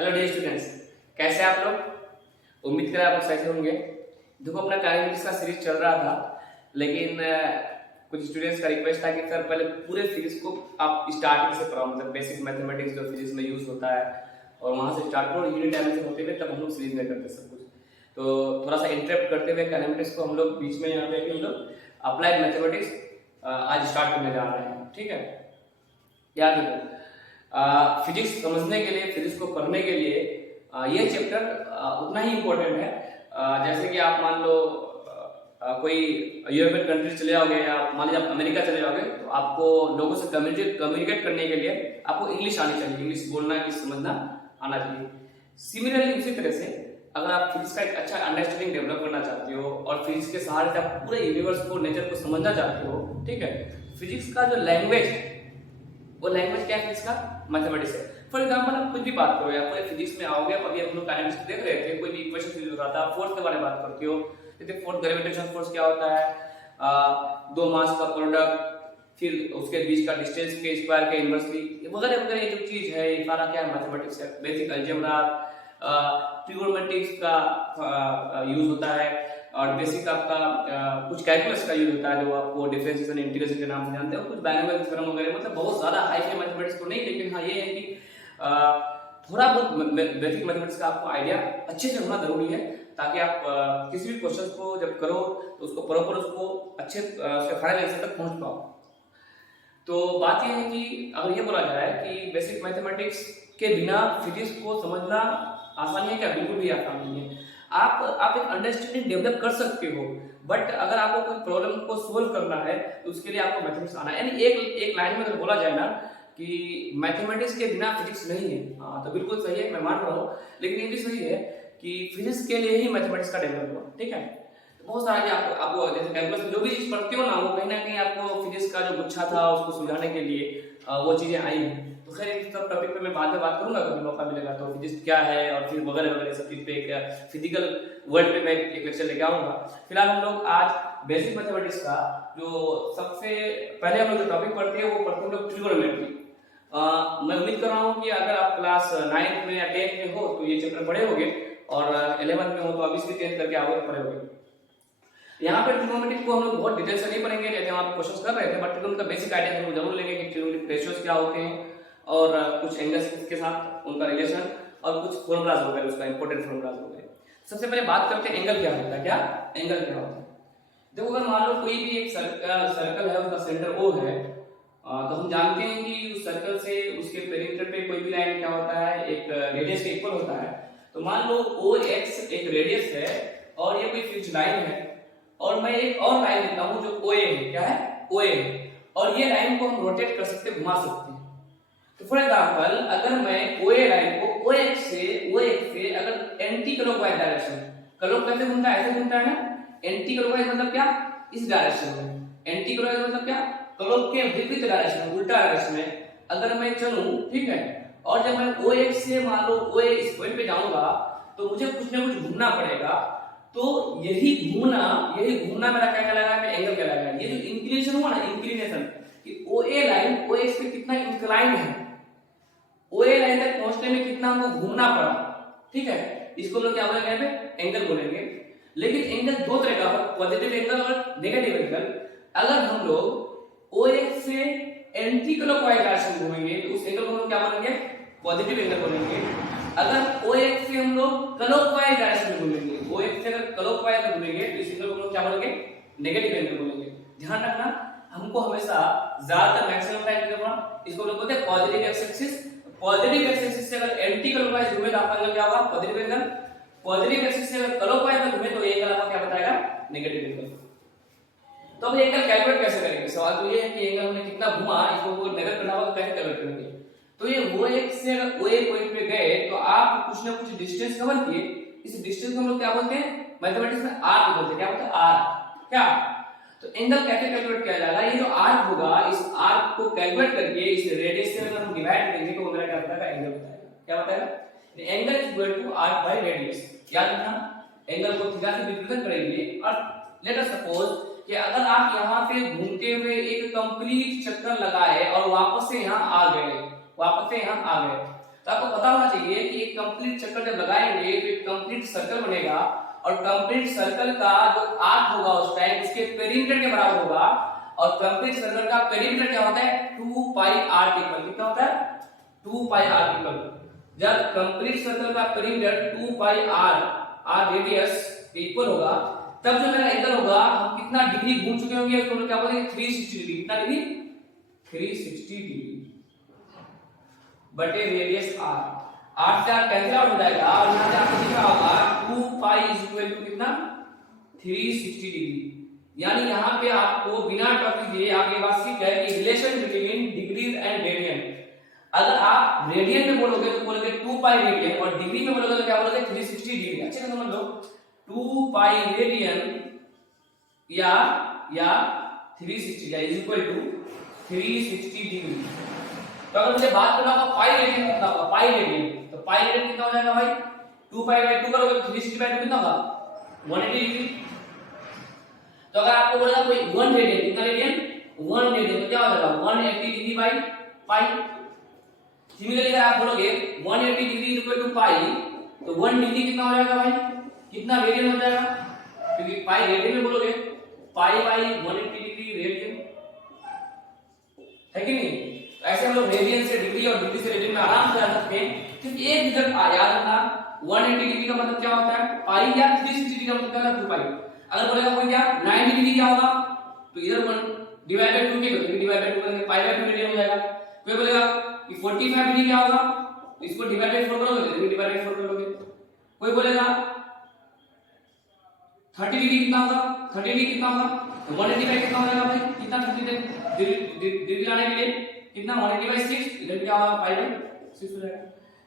Hello dear students, कैसे हैं आप लोग? उम्मीद करें आप लोग सही होंगे। देखो, अपना काइनेटिक्स का सीरीज चल रहा था, लेकिन कुछ स्टूडेंट्स का रिक्वेस्ट था कि सर पहले पूरे फिजिक्स को आप स्टार्टिंग से पढ़ाओ, मतलब बेसिक मैथमेटिक्स जो फिजिक्स में यूज होता है और वहां से स्टार्ट करो। यूनिट डायमेंशन होते हुए तब हम लोग सीरीज में करते सब कुछ। तो थोड़ा सा इंटरप्ट करते हुए काइनेटिक्स को हम लोग बीच में यहाँ पे हम लोग अप्लाइड मैथमेटिक्स आज स्टार्ट करने जा रहे हैं। ठीक है, याद रखो, फिजिक्स समझने के लिए, फिजिक्स को पढ़ने के लिए ये चैप्टर उतना ही इम्पोर्टेंट है। जैसे कि आप मान लो कोई यूरोपियन कंट्री चले जाओगे या मान लीजिए आप अमेरिका चले जाओगे, तो आपको लोगों से कम्युनिकेट करने के लिए आपको इंग्लिश आनी चाहिए, इंग्लिश बोलना, इंग्लिश समझना आना चाहिए। सिमिलरली उसी तरह से अगर आप फिजिक्स का एक अच्छा अंडरस्टैंडिंग डेवलप करना चाहते हो और फिजिक्स के सहारे से आप पूरे यूनिवर्स को, नेचर को समझना चाहते हो, ठीक है, फिजिक्स का जो लैंग्वेज है वो लैंग्वेज क्या है फिजिक्स का? मैथमेटिक्स है। फॉर एग्जांपल आप कुछ भी बात करो या पूरे फिजिक्स में आओगे, अभी हम लोग काइनेटिक्स देख रहे थे, कोई भी इक्वेशन यूज हो रहा था, फोर्स के बारे में बात करते हो, जैसे फोर्स ग्रेविटेशन फोर्स क्या होता है, दो मास का प्रोडक्ट, फिर उसके बीच का डिस्टेंस के स्क्वायर के इनवर्सली, वगैरह वगैरह, ये जो चीज है ये सारा क्या है? मैथमेटिक्स है। बेसिक अलजेब्रा, ट्रिगोनोमेट्रिक्स का यूज होता है और बेसिक आपका कुछ कैलकुलस का यूज होता है जो आपको डिफरेंशिएशन इंटीग्रेशन के नाम से जानते हो, कुछ बायनोमियल थ्योरम वगैरह, मतलब बहुत ज्यादा हाई फाई मैथमेटिक्स तो नहीं, लेकिन हाँ ये है कि थोड़ा बहुत बेसिक मैथमेटिक्स का आपको आइडिया अच्छे से होना जरूरी है, ताकि आप किसी भी क्वेश्चन को जब करो तो उसको प्रॉपर, उसको अच्छे से फाइनल आंसर तक पहुंच पाओ। तो बात यह है कि अगर ये बोला जाए कि बेसिक मैथमेटिक्स के बिना फिजिक्स को समझना आसान है क्या? बिल्कुल भी आसान नहीं है। आप एक अंडरस्टैंडिंग डेवलप कर सकते हो, बट अगर आपको कोई प्रॉब्लम को सोल्व करना है तो उसके लिए आपको मैथमेटिक्स आना है। यानी एक लाइन में अगर बोला जाए ना कि मैथमेटिक्स के बिना फिजिक्स नहीं है, हाँ तो बिल्कुल सही है, मैं मान रहा हूँ, लेकिन ये भी सही है कि फिजिक्स के लिए ही मैथमेटिक्स का डेवलप हुआ। ठीक है, तो बहुत सारा आपको जैसे कैलकुलस जो भी चीज पढ़ते हो ना, वो कहीं ना कहीं आपको फिजिक्स का जो गुच्छा था उसको सुलझाने के लिए वो चीजें आई हैं। तो खैर इस सब टॉपिक पे मैं बाद में बात करूंगा, कभी मौका मिलेगा तो फिजिक्स क्या है और फिर वगैरह वगैरह सब चीज पे एक फिजिकल वर्ल्ड पे मैं एक लेक्चर लेके आऊंगा। फिलहाल हम लोग आज बेसिक मैथमेटिक्स का जो सबसे पहले हम लोग जो टॉपिक पढ़ते हैं वो पढ़ते हैं लोग ट्रिगोनोमेट्री। मैं उम्मीद कर रहा हूँ कि अगर आप क्लास 9th में या 10th में हो तो ये चैप्टर पढ़े होंगे, और 11th में हो तो अभी से 10th करके आओगे पढ़े होंगे। यहाँ पे ट्रिगोनोमेट्री को हम लोग बहुत डिटेल से नहीं पढ़ेंगे, जैसे वहाँ पे क्वेश्चंस कर रहे थे, बट ट्रिगोन का बेसिक आइडिया हम लोग जरूर लेंगे कि ट्रिगोनोमेट्रिक रेशियोज क्या होते हैं और कुछ एंगल्स के साथ उनका रिलेशन और कुछ फॉर्मूलाज वगैरह, उसका इंपॉर्टेंट फॉर्मूलाज वगैरह। सबसे पहले बात करते हैं एंगल क्या होता है। क्या एंगल क्या होता है? देखो, अगर मान लो कोई भी एक सर्कल है, उसका सेंटर O है, तो हम जानते हैं कि उस सर्कल से उसके पेरिमीटर पे कोई भी लाइन क्या होता है, एक रेडियस के इक्वल होता है। तो मान लो OX एक रेडियस है और ये कोई फिक्स्ड लाइन है, और मैं एक और लाइन लेता हूं जो OA है। क्या है? OA है, और ये लाइन को हम रोटेट कर सकते, घुमा सकते हैं। तो फॉर एग्जांपल अगर मैं OA लाइन को OX से अगर एंटी क्लॉकवाइज डायरेक्शन, क्लॉक कैसे घूमता है? ऐसे घूमता है ना। एंटी क्लॉकवाइज मतलब क्या? इस डायरेक्शन में। एंटी क्लॉकवाइज मतलब क्या? क्लॉक के विपरीत डायरेक्शन में, उल्टा डायरेक्शन में अगर मैं चलूं, ठीक है, और जब मैं OX से मान लो OA इस पॉइंट पे जाऊंगा तो मुझे कुछ ना कुछ घूमना पड़ेगा। तो यही घूमना मेरा क्या कहलाएगा? एंगल कहलाएगा। ये जो इंक्लिनेशन हुआ ना, इंक्लिनेशन, कि OA लाइन OX पे कितना इंक्लाइन है, OA लाइन तक पहुंचने में कितना हमको घूमना पड़ा, ठीक है, इसको लोग क्या बोलेंगे? एंगल बोलेंगे। लेकिन एंगल दो तरह का होगा, पॉजिटिव एंगल और नेगेटिव एंगल। अगर हम लोग OX से एंटी क्लॉकवाइज डायरेक्शन घूमेंगे तो उस एंगल को हम क्या बोलेंगे? पॉजिटिव एंगल बोलेंगे। अगर OX से हम लोग क्लॉकवाइज डायरेक्शन में घूमेंगे, OX से अगर क्लॉकवाइज में घूमेंगे तो इस एंगल को हम लोग क्या बोलेंगे? नेगेटिव एंगल बोलेंगे। ध्यान रखना, हमको हमेशा ज्यादातर मैक्सिमम टाइम देना, इसको लोग बोलते हैं positive x axis. Positive x axis से अगर एंटी क्लॉकवाइज घूमे तो आपका एंगल क्या होगा? Positive angle. पॉजिटिव एक्सिस से अगर क्लॉकवाइज में घूमे तो ये एंगल आपका क्या बताएगा? Negative angle. तो अब एंगल कैलकुलेट कैसे करेंगे? सवाल तो ये है कि एंगल हमने कितना घुमा, इसको मेजर करना होगा, कैसे कैलकुलेट करेंगे? तो ये OX से अगर OA पॉइंट पे गए तो आप कुछ ना कुछ डिस्टेंस कवर किए, इस डिस्टेंस को हम लोग क्या बोलते हैं? मैथमेटिक्स में आर्क बोलते हैं। क्या बोलते हैं? आर्क। क्या? तो एंगल कैसे कैलकुलेट किया जाएगा? ये जो आर्क होगा, इस आर्क को कैलकुलेट करके इस रेडियस से अगर हम डिवाइड करेंगे तो हमारा क्या बताएगा? एंगल बताएगा। क्या बताएगा? Angle is equal to arc by radius. याद रखना, एंगल को थीटा से रिप्रेजेंट करेंगे। और लेट अस सपोज कि अगर आप यहाँ पे घूमते हुए एक कंप्लीट चक्कर लगाए और वापस से यहाँ आ गए, तो आपको पता होना चाहिए कि एक कंप्लीट चक्कर जब लगाएंगे तो एक कंप्लीट सर्कल बनेगा और कंप्लीट सर्कल का जो आर्क होगा उस टाइम उसके पेरीमीटर के बराबर होगा। और कंप्लीट सर्कल का पेरीमीटर क्या होता है 2 पाई r के इक्वल। कितना होता है 2 पाई r के इक्वल। जब कंप्लीट सर्कल का पेरीमीटर 2 पाई r रेडियस के इक्वल होगा तब जो मेरा एंगल होगा हम कितना डिग्री घूम चुके होंगे उसको क्या बोलेंगे 360 डिग्री। कितना डिग्री 360 डिग्री बटे रेडियस r। 8 से 8 कैंसिल आउट हो जाएगा और यहां से आपको दिख रहा होगा 2 पाई इज इक्वल टू कितना 360 डिग्री। यानी यहां पे आपको बिना टॉपिक दिए आप ये बात सीख गए कि relation between degrees and radian. अगर आप रेडियन में बोलोगे तो बोलोगे 2 पाई रेडियन और डिग्री में बोलोगे तो क्या बोलोगे 360 डिग्री। अच्छे से समझ लो 2 पाई रेडियन या 360 या इज इक्वल टू 360 डिग्री। तो अगर मुझे बात करना होगा पाई रेडियन कितना होगा पाई रेडियन तो पाई रेडियन कितना हो जाएगा भाई 2 पाई बाय 2 करोगे तो 360 बाय 2 कितना होगा 180 डिग्री। तो अगर आपको बोलेगा कोई 1 रेडियन कितना रेडियन 1 रेडियन तो क्या हो जाएगा 180 डिग्री बाय पाई। सिमिलरली अगर आप बोलोगे 180 डिग्री इक्वल टू पाई तो 1 डिग्री कितना हो जाएगा भाई कितना रेडियन हो जाएगा क्योंकि पाई रेडियन में बोलोगे पाई बाय 180 डिग्री रेडियन है कि नहीं। तो ऐसे हम लोग रेडियन से डिग्री और डिग्री से रेडियन में आराम से आ सकते हैं क्योंकि एक रिजल्ट याद रखना 180 डिग्री का मतलब क्या होता है पाई या 360 डिग्री का मतलब क्या होता है 2 पाई। अगर बोलेगा कोई क्या 90 डिग्री क्या होगा तो इधर 1 डिवाइड बाय 2 के करोगे डिवाइड बाय 2 करेंगे पाई बाय 2 रेडियन हो जाएगा। कोई बोलेगा कि 45 डिग्री क्या होगा तो इसको डिवाइड बाय 4 करोगे तो डिवाइड बाय 4 करोगे। कोई बोलेगा 30 डिग्री कितना होगा 30 डिग्री कितना होगा तो 180 बाय कितना हो जाएगा भाई कितना 30 डिग्री लाने के लिए कितना 180 बाय 6 इधर क्या होगा पाई बाय 6 हो जाएगा।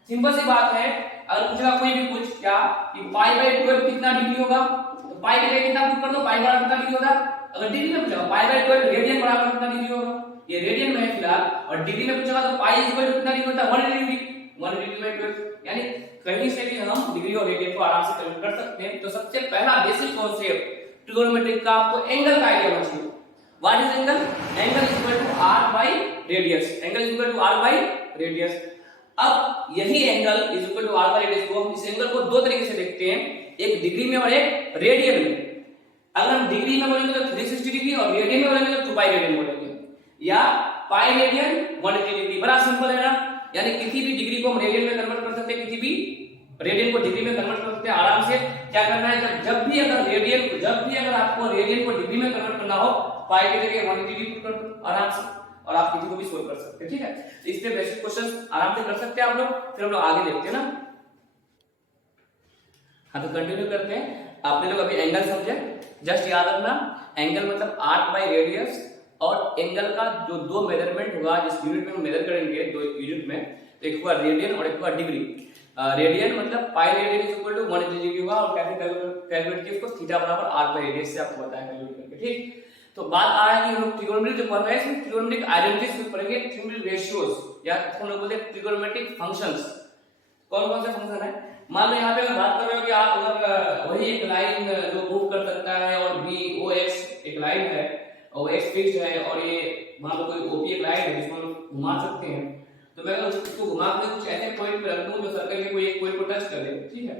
सिंपल सी बात है। अगर पूछेगा कोई भी पूछ क्या कि पाई बाय 12 कितना डिग्री होगा तो पाई के लिए कितना पुट कर दो पाई बराबर कितना डिग्री होगा। अगर डिग्री में पूछेगा पाई बाय 12 रेडियन बराबर कितना डिग्री होगा ये रेडियन में है फिलहाल और डिग्री में पूछेगा तो पाई इक्वल टू कितना डिग्री होता है 180 डिग्री 180 डिग्री बाय 12 यानी कहीं से भी हम डिग्री और रेडियन को आराम से कन्वर्ट कर सकते हैं। तो सबसे पहला बेसिक कॉन्सेप्ट ट्रिगोनोमेट्रिक का आपको एंगल का आईडिया होना चाहिए। What is angle angle is equal to r by radius angle is equal to r by radius. अब यही angle is equal to r by radius को हम इस एंगल को दो तरीके से देखते हैं एक डिग्री में और एक रेडियन में। अगर हम डिग्री में बोलेंगे तो 360 डिग्री और रेडियन में बोलेंगे तो 2 पाई रेडियन बोलेंगे या पाई रेडियन 180 डिग्री। बड़ा सिंपल है ना। यानी किसी भी डिग्री को हम रेडियन में कन्वर्ट कर सकते हैं किसी भी रेडियन को डिग्री में कन्वर्ट कर सकते हैं आराम से। क्या करना है जब भी अगर आपको रेडियन को डिग्री में कन्वर्ट करना हो पाई के जगह 180 डिग्री पुट कर दो आराम से और आप किसी को भी सोल्व कर सकते हैं। ठीक है तो इस पे बेसिक क्वेश्चंस आराम से कर सकते हैं आप लोग। फिर हम लोग आगे देखते हैं ना। हाँ तो कंटिन्यू करते हैं। आपने लोग अभी एंगल समझे जस्ट याद रखना एंगल मतलब आर्क बाय रेडियस और एंगल का जो दो मेजरमेंट होगा जिस यूनिट में हम मेजर करेंगे दो यूनिट में तो एक हुआ रेडियन और एक हुआ डिग्री। रेडियन मतलब pi radian is equal to 180 degree होगा और कैसे कैलकुलेट किया उसको थीटा बराबर r बाय रेडियस से आपको बताया कैलकुलेट करके। ठीक तो बात आ रहा है कि हम लोग ट्रिगोनोमेट्रिक जो पढ़ रहे हैं इसमें ट्रिगोनोमेट्रिक आइडेंटिटीज पढ़ेंगे ट्रिगोनोमेट्रिक रेशियोज या हम लोग बोलते हैं ट्रिगोनोमेट्रिक फंक्शंस। कौन कौन से फंक्शन है मान लो यहाँ पे अगर बात कर रहे हो कि आप अगर वही एक लाइन जो मूव कर सकता है और बी ओ एक्स एक लाइन है और एक्स फिक्स्ड है और ये मान लो कोई ओपी एक लाइन है जिसको हम घुमा सकते हैं तो मैं अगर उसको घुमा के कुछ ऐसे पॉइंट पे रख दूं जो सर्कल के कोई एक पॉइंट को टच कर दे। ठीक है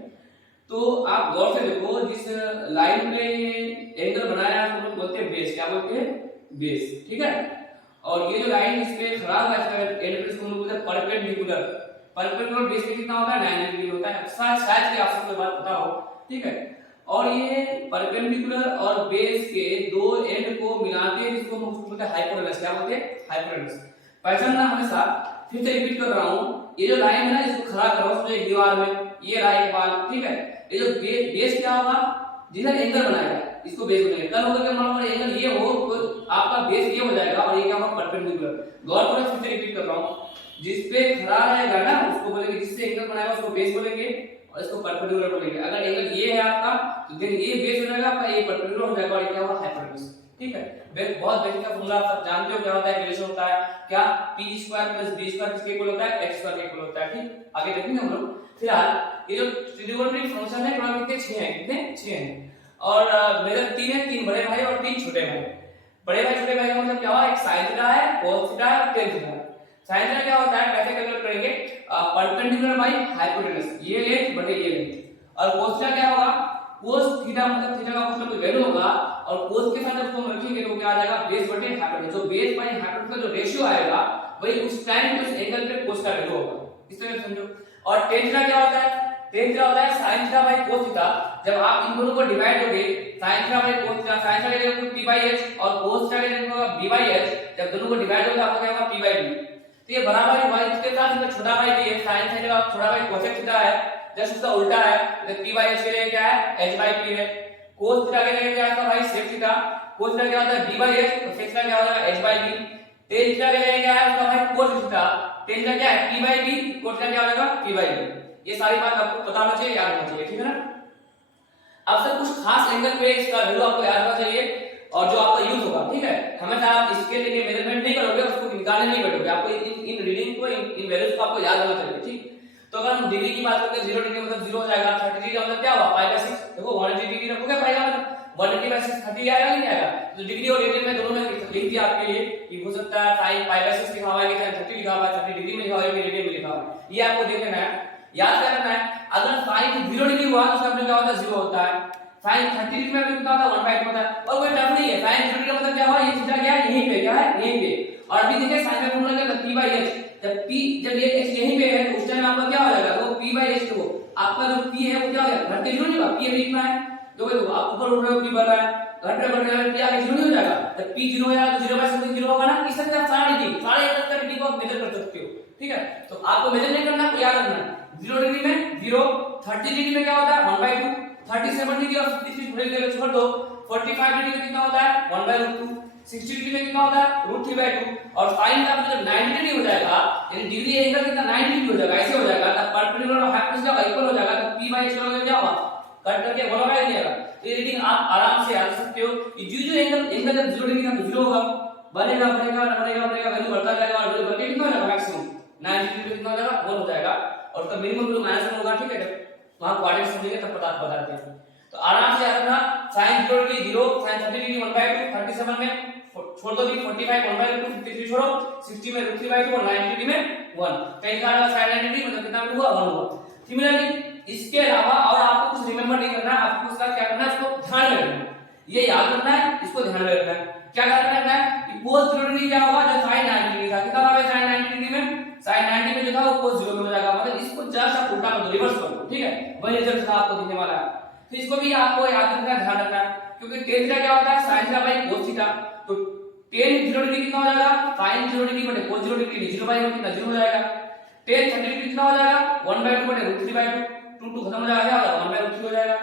तो आप गौर से देखो जिस लाइन पे एंगल बनाया है हम लोग बोलते हैं बेस। क्या बोलते हैं बेस। ठीक है और ये जो लाइन इस पे खड़ा हुआ है एंड पे इसको हम लोग बोलते हैं परपेंडिकुलर। परपेंडिकुलर बेस पे कितना होता है 90 डिग्री होता है। शायद कि आपको बात पता हो। ठीक है और ये परपेंडिकुलर और बेस के दो एंड को मिलाते हैं जिसको हम बोलते हैं हाइपोटेनस। क्या बोलते हैं हाइपोटेनस। पहचानना हमेशा फिर से रिपीट कर रहा हूं ये जो लाइन है ना इसको खड़ा करो उसमें एक दीवार में ये राइट वाल। ठीक है ये जो बेस क्या होगा जिधर एंगल बनाएगा इसको बेस बोलेंगे। कल होगा कि मान लो एंगल ये हो तो आपका बेस ये हो जाएगा और ये क्या होगा परपेंडिकुलर। गौर करो फिर से रिपीट कर रहा हूं जिस पे खड़ा रहेगा ना उसको बोलेंगे जिससे एंगल बनाएगा उसको बेस बोलेंगे और इसको परपेंडिकुलर बोलेंगे। अगर एंगल ये है आपका तो देन ये बेस हो जाएगा आपका ये परपेंडिकुलर हो जाएगा और ये क्या होगा हाइपोटेनस। ठीक है बहुत बेसिक का फॉर्मूला आप सब जानते हो क्या होता है रिलेशन होता है क्या p square plus b square किसके इक्वल होता है x स्क्वायर के इक्वल होता है। ठीक आगे देखेंगे हम लोग। फिलहाल ये जो ट्रिगोनोमेट्रिक फंक्शन है टोटल कितने 6 हैं कितने 6 हैं और मेरे 3 है 3 बड़े भाई और 3 छोटे भाई। बड़े भाई छोटे भाई का मतलब क्या हुआ एक sin थीटा है cos थीटा है और tan थीटा है। sin थीटा क्या होता है कैसे कैलकुलेट करेंगे परपेंडिकुलर बाई हाइपोटेनस, ये लेंथ बटे ये लेंथ। और cos थीटा क्या होगा, cos थीटा मतलब थीटा का कुछ वैल्यू होगा और cos के साथ जब तुम रखेंगे तो क्या आ जाएगा, बेस बटे हाइपोटेनस। जो बेस बाई हाइपोटेनस का जो रेशियो आएगा वही उस टाइम उस एंगल पे cos का वैल्यू होगा, इस तरह से समझो। और tan थीटा क्या होता है, tan थीटा होता है sin theta by cos theta. जब आप इन दोनों को डिवाइड दोगे sin theta by cos theta, sin theta का p बाई h और cos थीटा का होगा b बाई h, जब दोनों को डिवाइड होगा आपको क्या होगा p बाई b। तो ये बराबर है y इसके साथ इसका छोटा भाई भी है, sin थीटा का छोटा भाई cosec थीटा है, जस्ट उसका उल्टा है, तो p बाई h के लिए क्या है, h बाई p है। cos थीटा के लिए क्या होता है भाई sec थीटा, cos थीटा क्या होता है b बाई h, तो sec थीटा क्या होगा h by b। tan theta के लिए क्या है उसका भाई cos थीटा, tan थीटा क्या है p by b, cos theta क्या होगा p बाई b। ये सारी बात आपको पता होना चाहिए, याद होना चाहिए, ठीक है ना। अब सर कुछ खास एंगल पे इसका वैल्यू आपको याद होना चाहिए और जो आपका यूज होगा, ठीक है। हमेशा आप इसके लिए मेजरमेंट नहीं करोगे, उसको निकालने नहीं बैठोगे, आपको इन रीडिंग को इन वैल्यूज को आपको याद होना चाहिए, ठीक। तो अगर हम डिग्री की बात करते हैं 0 डिग्री मतलब 0 हो जाएगा, 30 डिग्री मतलब क्या होगा पाई बाय 6। देखो 180 डिग्री रखोगे पाई का मतलब 180 बाय 6 30 आएगा कि नहीं आएगा। तो डिग्री और डिग्री में दोनों में लिख दिया आपके लिए कि हो सकता है sin पाई बाय 6 लिखा हुआ है कि 30 लिखा हुआ है, 30 डिग्री में लिखा हुआ है कि रेडियन में लिखा हुआ है, ये आपको देख लेना है, याद करना है। अगर sin 0 डिग्री हुआ तो उसका क्या होता है 0 होता है, sin 30 डिग्री में कितना होता है 1/2 होता है। और कोई टर्म नहीं है, sin 0 डिग्री का मतलब क्या हुआ, ये थीटा क्या है यहीं पे, क्या है यहीं पे। और अभी देखिए sin का फॉर्मूला क्या था p बाई h, जब ये h यहीं पे है तो उस टाइम आपका क्या हो जाएगा, वो p बाई h, तो आपका जो p है वो क्या हो जाएगा घटते 0 नहीं होगा, p लिखना है तो देखो आप ऊपर उड़ रहे हो p बढ़ रहा है, घट रहे बढ़ रहे हो, p आगे 0 नहीं हो जाएगा, जब p 0 हो जाएगा तो 0 बाय समथिंग 0 होगा ना। इस तरह से आप सारे एंगल का डिग्री को आप मेजर कर सकते हो, ठीक है। तो आपको मेजर नहीं करना, आपको याद रखना है 0 डिग्री में 0, 30 डिग्री में क्या होता है 1/2, 37 डिग्री और 53 डिग्री छोड़ दो, 45 डिग्री में कितना होता है 1/√2, 60 डिग्री में कितना होता है √3/2। और sin का जब 90 डिग्री हो जाएगा यानी डिग्री एंगल कितना 90 डिग्री हो जाएगा, ऐसे हो जाएगा तब परपेंडिकुलर और हाइपोटेनस का इक्वल हो जाएगा, तब p बाय h का क्या होगा कट करके बोला गया नहीं आएगा। तो ये रीडिंग आप आराम से याद सकते हो कि जो एंगल जब 0 डिग्री का 0 होगा, बनेगा बनेगा बनेगा बनेगा वैल्यू बढ़ता जाएगा और वैल्यू बढ़के कितना हो जाएगा मैक्सिमम 90 डिग्री पे कितना हो जाएगा 1 हो जाएगा और तब मिनिमम वैल्यू -1 होगा, ठीक है। वहां कोऑर्डिनेट समझेंगे तब बता देते हैं। तो आराम से याद रखना sin 0 डिग्री 0, sin 30 डिग्री 1/2, 37 में छोड़ दो कि 45 1/2, 53 छोड़ो, 60 में √3/2 और 90 डिग्री में 1, कहीं का sin 90 डिग्री मतलब कितना हुआ 1 हुआ। सिमिलरली इसके अलावा और आपको कुछ रिमेंबर नहीं करना, आपको उसका क्या करना है इसको ध्यान में रखना, ये याद रखना है, इसको ध्यान में रखना है। क्या ध्यान में रखना है कि cos 0 डिग्री क्या होगा जो sin 90 डिग्री था, कितना था sin 90 डिग्री में, sin 90 में जो था वो cos 0 में हो जाएगा, मतलब इसको जस्ट आप उल्टा कर दो, रिवर्स कर दो, ठीक है। वही रिजल्ट था आपको दिखने वाला है। तो इसको भी आपको याद रखना है, ध्यान रखना है, क्योंकि tan थीटा क्या होता है sin theta by cos theta. तो tan 0 डिग्री कितना हो जाएगा sin 0 डिग्री बटे cos 0 डिग्री 0 बाई कितना 0 हो जाएगा। tan 30 डिग्री कितना हो जाएगा 1/2 बटे √3/2, 2 खत्म हो जाएगा 1/√3 हो जाएगा।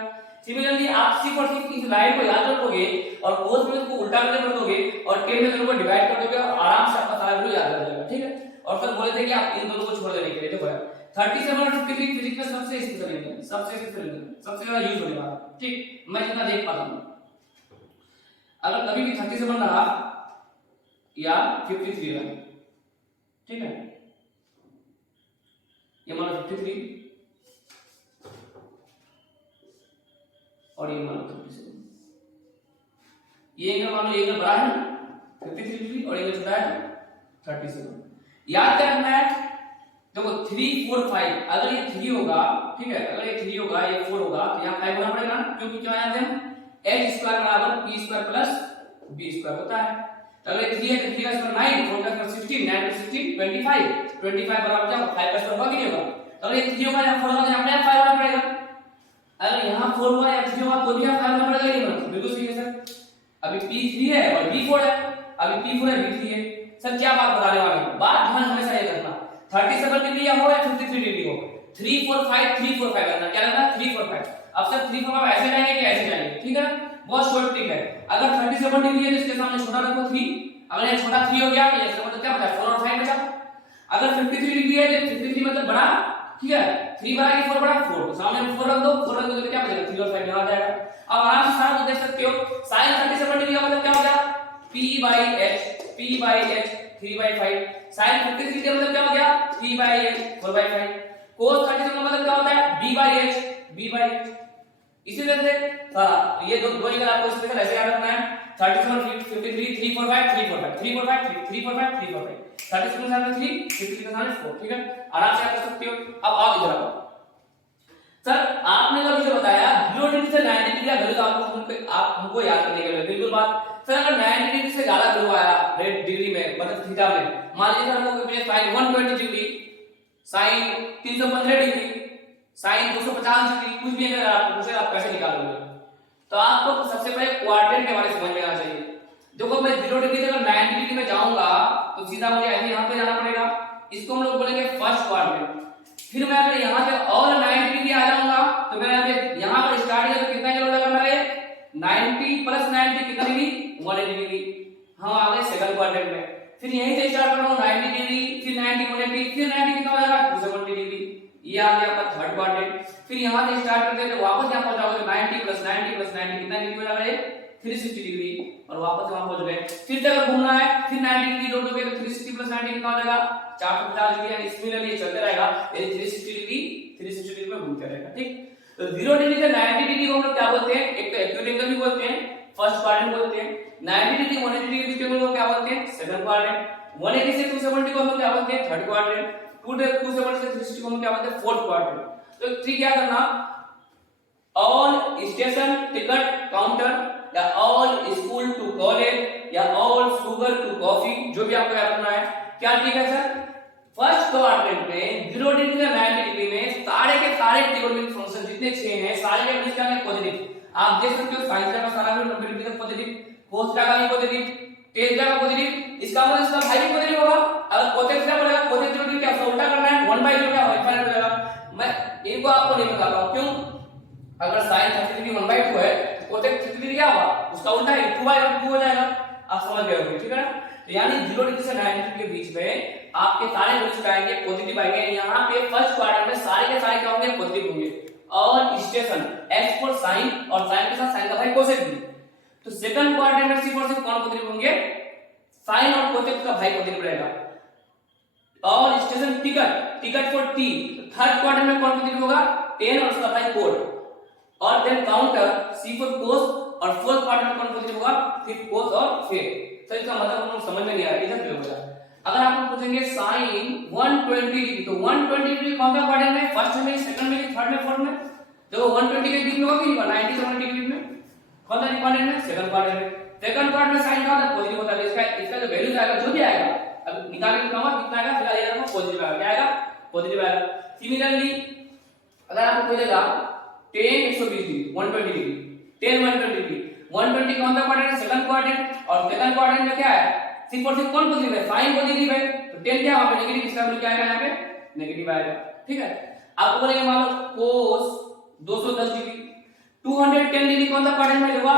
सिमिलरली आप सिर्फ और सिर्फ इस लाइन को याद रखोगे और cos में इसको उल्टा करके कर दोगे और tan में दोनों को डिवाइड कर दोगे और आराम से आपका सारा वैल्यू याद रह जाएगा, ठीक है। और सर बोले थे कि आप इन दोनों को छोड़ देने के लिए, देखो यार 37 और 53 फिजिक्स में सबसे स्पेशल है, सबसे ज्यादा यूज होने वाला, ठीक। मैं जितना देख पाता हूं अगर कभी भी 37 रहा या 53 रहा, ठीक है, ये मानो 53 और ये मानो 37, ये एंगल मानो ये एंगल बड़ा है ना 53 डिग्री और ये छोटा है 37। याद क्या रखना है, देखो 3 4 5 अगर ये 3 होगा, ठीक है, अगर ये 3 होगा ये 4 होगा तो यहाँ 5 होना पड़ेगा ना, क्योंकि क्या याद है h² बराबर p² प्लस b² होता है। तो अगर ये 3 है तो 3 का स्क्वायर 9, 4 का स्क्वायर 16, 9 + 16 25 बराबर क्या होगा 5 का स्क्वायर होगा कि नहीं होगा। तो अगर ये 3 होगा यहाँ 4 होगा तो यहाँ पे 5 होना पड़ेगा, अगर यहाँ 4 होगा या 3 होगा तो भी यहाँ 5 होना पड़ेगा, नहीं होगा, बिल्कुल सही है सर। अभी p 3 है और b 4 है, अभी p 4 है b 3 है। सर क्या बात बताने वाले हैं, बात ध्यान हमेशा ये रखना 37 डिग्री हो या 53 डिग्री हो 3 4 5 3 4 5 करना, क्या करना 3 4 5। अब सर 3 4 5 ऐसे जाएंगे कि ऐसे जाएंगे, ठीक है, बहुत शॉर्ट ट्रिक है। अगर 37 डिग्री है तो इसके सामने छोटा रखो 3, अगर ये छोटा 3 हो गया तो इसका मतलब क्या बचा 4 और 5 बचा। अगर 53 डिग्री है तो 53 मतलब बड़ा, ठीक है, 3 बड़ा कि 4 बड़ा 4, तो सामने 4 रख दो, 4 रख दो तो क्या बचेगा 3 और 5 यहाँ आ जाएगा। अब आराम से सारा देख सकते हो sin 37 डिग्री का मतलब क्या हो गया p/h 3/5, sin 53 का मतलब क्या हो गया 3/h 4/5, cos 37 का मतलब क्या होता है b/h। इसी तरह से सारा ये दो एंगल आपको स्पेशल ऐसे याद रखना है। 37 53 345 345 345 345 345 37 के साथ 3 53 के साथ 4 ठीक है आराम से आप कर सकते हो। अब आओ इधर आओ सर आपने अभी जो बताया 0 डिग्री से 90 डिग्री का वैल्यू आप हमको याद करने के लिए बिल्कुल बात सर अगर 90 डिग्री से ज्यादा वैल्यू आया रेड डिग्री में मतलब थीटा में मान लीजिए सर हमको कोई sine 120 degree sine 315 degree sine 250 degree कुछ भी अगर आपको पूछे आप कैसे निकालोगे तो आपको सबसे पहले क्वाड्रेंट के बारे में समझ में आना चाहिए। देखो मैं 0 डिग्री से अगर 90 डिग्री में जाऊंगा तो सीधा मुझे ऐसे यहां पे जाना पड़ेगा इसको हम लोग बोलेंगे फर्स्ट क्वाड्रेंट। फिर मैं अगर यहां से और 90 डिग्री आ जाऊंगा तो मैं यहां पर स्टार्ट किया तो कितना किलोमीटर करना है 90 प्लस 90 कितना डिग्री 180 डिग्री हम आ गए सेकंड क्वाड्रेंट में। फिर यहीं से स्टार्ट कर रहा हूं 90 डिग्री फिर 90 180 फिर 90 कितना हो जाएगा 270 डिग्री ये आ गया आपका थर्ड क्वाड्रेंट। फिर यहां से स्टार्ट करके तो वापस यहां पहुंच जाओगे 90 प्लस 90 प्लस 90 कितना डिग्री हो जाएगा 360 डिग्री और वापस वहां पहुंच गए। फिर जब घूमना है फिर 90 डिग्री जोड़ोगे तो 360 प्लस 90 कितना हो जाएगा 450 डिग्री यानी सिमिलरली चलते रहेगा यानी 360 डिग्री में घूमते रहेगा ठीक। तो 0 डिग्री से 90 डिग्री को हम लोग क्या बोलते हैं एक तो एक्यूट एंगल भी बोलते हैं फर्स्ट क्वाड्रेंट बोलते हैं 90 डिग्री 180 डिग्री के एंगल को क्या बोलते हैं सेकंड क्वाड्रेंट 180 से 270 को हम लोग क्या बोलते हैं थर्ड क्वाड्रेंट 270 से 360 को हम क्या बोलते हैं फोर्थ क्वाड्रेंट। तो ठीक क्या करना ऑल स्टेशन टिकट काउंटर या ऑल स्कूल टू कॉलेज या ऑल शुगर टू कॉफी जो भी आपको याद करना है क्या ठीक है सर। फर्स्ट क्वाड्रेंट में 0 डिग्री से 90 डिग्री में सारे के सारे ट्रिगोनोमेट्रिक फंक्शन जितने 6 हैं सारे के बीच का है पॉजिटिव। आप देख सकते हो साइन का सारा भी 90 डिग्री तक पॉजिटिव cos का भी पॉजिटिव tan का पॉजिटिव इसका मतलब इसका भाई भी पॉजिटिव होगा। अगर cosec का बोलेगा cosec 0 डिग्री क्या उल्टा करना है 1/0 क्या इनफाइनाइट हो जाएगा। मैं इनको आपको नहीं बता रहा हूं क्यों अगर sin 30 डिग्री 1/2 है तो cosec 30 डिग्री क्या होगा उसका उल्टा है 2/2 हो जाएगा आप समझ गए होंगे ठीक है ना। तो यानी 0 डिग्री से 90 डिग्री के बीच में आपके सारे वैल्यूज आएंगे पॉजिटिव आएंगे। यहां पे फर्स्ट क्वाड्रेंट में सारे के सारे क्या होंगे पॉजिटिव होंगे और स्टेशन x फॉर sin और sin के साथ sin का भाई cosec भी। तो सेकंड क्वाड्रेंट में सिर्फ और सिर्फ कौन पॉजिटिव होंगे sin और cosec का भाई पॉजिटिव रहेगा और station ticket for t। Third quadrant में कौन पॉजिटिव होगा tan और उसका भाई cot और then counter c for cos और फोर्थ क्वाड्रेंट में कौन पॉजिटिव होगा फिर cos और फिर। तो इसका मतलब हम लोग समझ में नहीं आ रहा इधर क्यों होगा। अगर आपको पूछेंगे sin 120 डिग्री तो 120 डिग्री कौन सा क्वाड्रेंट में फर्स्ट में सेकंड में थर्ड में फोर्थ में देखो 120 के बीच में होगा कि 90 से 180 डिग्री में कौन सा क्वाड्रेंट में सेकंड क्वाड्रेंट में। सेकंड क्वाड्रेंट में sin का होता है पॉजिटिव होता है इसका जो वैल्यू आएगा जो भी आएगा अब निकाल के दिखाऊंगा कितना आएगा फिर आएगा पॉजिटिव आएगा क्या आएगा पॉजिटिव आएगा। सिमिलरली अगर आपको पूछेगा tan 120 degree 120 degree tan 120 degree 120 कौन सा क्वाड्रेंट है सेकंड क्वाड्रेंट और सेकंड क्वाड्रेंट में क्या है सिर्फ और सिर्फ कौन पॉजिटिव है sin पॉजिटिव है तो tan क्या वहां पे नेगेटिव इसका वैल्यू क्या आएगा यहां पे नेगेटिव आएगा ठीक है। आपको बोलेंगे मान लो cos 210 डिग्री 210 डिग्री कौन सा क्वाड्रेंट में होगा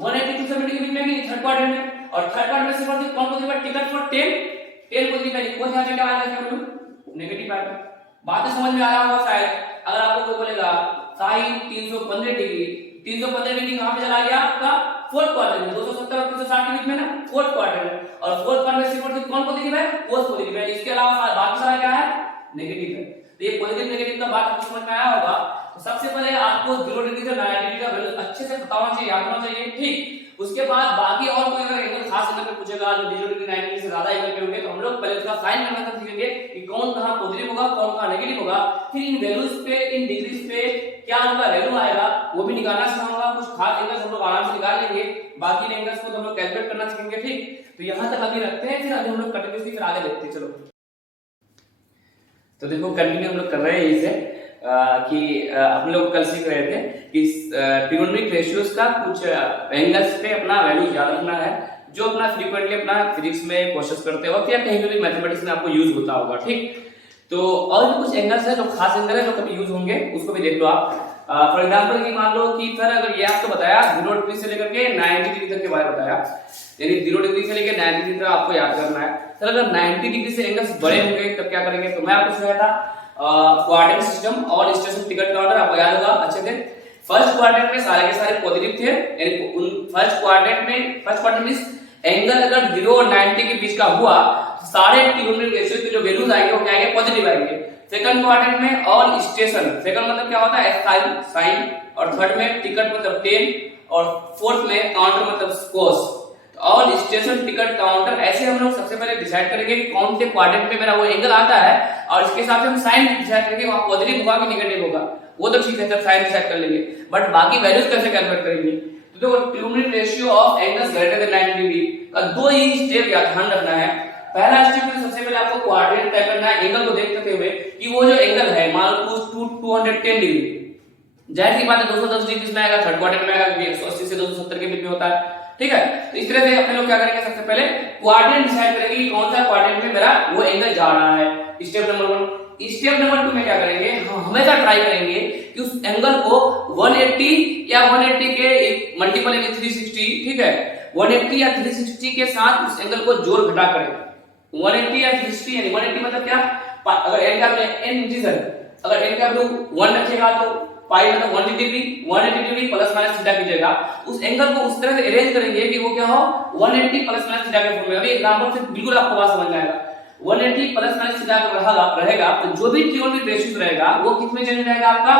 180 टू 70 के बीच में कि थर्ड क्वाड्रेंट में और थर्ड क्वाड्रेंट में सिर्फ और सिर्फ कौन पॉजिटिव है टिकट फॉर tan पॉजिटिव है cos यहां पे क्या आएगा इसका वैल्यू नेगेटिव आएगा। बात समझ में आ रहा होगा शायद। अगर आपको कोई बोलेगा sin 315 डिग्री 315 डिग्री कहां पे चला गया आपका फोर्थ क्वाड्रेंट में 270 और 360 के बीच में ना फोर्थ क्वाड्रेंट और फोर्थ क्वाड्रेंट में सिर्फ कौन पॉजिटिव है cos पॉजिटिव है इसके अलावा बाकी सारा क्या है नेगेटिव है। तो ये पॉजिटिव नेगेटिव का बात आपको समझ में आया होगा। तो सबसे पहले आपको 0 डिग्री से 90 डिग्री का वैल्यू अच्छे से पता होना चाहिए याद होना चाहिए ठीक। उसके बाद बाकी और कोई अगर एंगल खास एंगल पे पूछेगा जो 0 डिग्री 90 डिग्री से ज्यादा एंगल पे होंगे तो हम लोग पहले उसका साइन करना सीखेंगे कि कौन कहां पॉजिटिव होगा कौन कहां नेगेटिव होगा फिर इन वैल्यूज पे इन डिग्रीज पे क्या उनका वैल्यू आएगा वो भी निकालना सिखाऊंगा। कुछ खास एंगल्स हम लोग आराम से निकाल लेंगे बाकी एंगल्स को तो हम लोग कैलकुलेट करना सीखेंगे ठीक। तो यहां तक अभी रखते हैं फिर अभी हम लोग कंटिन्यूअसली फिर आगे देखते हैं। चलो तो देखो कंटिन्यू हम लोग कर रहे हैं इसे कि हम लोग कल सीख रहे थे कि ट्रिगोनोमेट्रिक रेशियोज का कुछ एंगल्स पे अपना वैल्यू याद रखना है जो अपना फ्रीक्वेंटली अपना फिजिक्स में क्वेश्चंस करते वक्त या कहीं भी मैथमेटिक्स में आपको यूज होता होगा ठीक। तो और भी कुछ एंगल्स है जो खास एंगल है जो कभी यूज होंगे उसको भी देख लो आप। फॉर एग्जांपल कि मान लो कि सर अगर ये आपको बताया 0 डिग्री से लेकर के 90 डिग्री तक के बारे में बताया यानी 0 डिग्री से लेकर 90 डिग्री तक आपको याद करना है। सर अगर 90 डिग्री से एंगल्स बड़े होंगे तब क्या करेंगे तो मैं आपको सिखाया था क्वाड्रेंट सिस्टम और स्टेशन टिकट काउंटर आपको याद होगा अच्छे से। फर्स्ट क्वाड्रेंट में सारे के सारे पॉजिटिव थे यानी उन फर्स्ट क्वाड्रेंट में एंगल अगर 0 और 90 के बीच का हुआ तो सारे ट्रिगोनोमेट्रिक रेशियो के जो वैल्यूज आएंगे वो क्या आएंगे पॉजिटिव आएंगे। सेकंड क्वाड्रेंट में ऑल स्टेशन सेकंड मतलब क्या होता है sin और थर्ड में टिकट मतलब tan और फोर्थ में काउंटर मतलब cos और स्टेशन टिकट काउंटर। ऐसे हम लोग सबसे पहले डिसाइड करेंगे कि कौन से क्वाड्रेंट में मेरा वो एंगल आता है, और इसके हिसाब से हम साइन डिसाइड करेंगे वहां पॉजिटिव होगा कि नेगेटिव होगा। वो तो ठीक है, जब साइन डिसाइड कर लेंगे, बट बाकी वैल्यूज कैसे कैलकुलेट करेंगे? तो देखो trigonometric ratio of angles greater than 90 degree का दो ही स्टेप याद ध्यान रखना है। पहला स्टेप में सबसे पहले आपको क्वाड्रेंट तय करना है एंगल को देखते हुए कि वो जो एंगल है मान लो 210 डिग्री, जाहिर सी बात है 210 डिग्री किसमें आएगा? थर्ड क्वाड्रेंट में आएगा, 180 से 270 के बीच में होता है, ठीक है। तो इस तरह से अपने लोग क्या करेंगे, सबसे पहले क्वाड्रेंट डिसाइड करेंगे कि कौन सा क्वाड्रेंट में मेरा वो एंगल जा रहा है। Step number 1। स्टेप नंबर 2 में क्या करेंगे, हम हमेशा ट्राई करेंगे कि उस एंगल को 180 या 180 के एक मल्टीपल यानी 360, ठीक है, 180 या 360 के साथ उस एंगल को जोड़ घटा करें। 180 या 360 यानी 180 मतलब क्या, अगर n का n इंटीजर, अगर n का वैल्यू 1 रखेगा तो पाई मतलब 180 डिग्री प्लस माइनस थीटा कीजिएगा। उस एंगल को उस तरह से अरेंज करेंगे कि वो क्या हो 180 प्लस माइनस थीटा के फॉर्म में। अभी एग्जांपल से बिल्कुल आपको बात समझ में आएगा। 180 प्लस माइनस थीटा रहेगा तो जो भी ट्रिग्नोमेट्रिक रेशियो रहेगा वो किस में चेंज रहेगा? आपका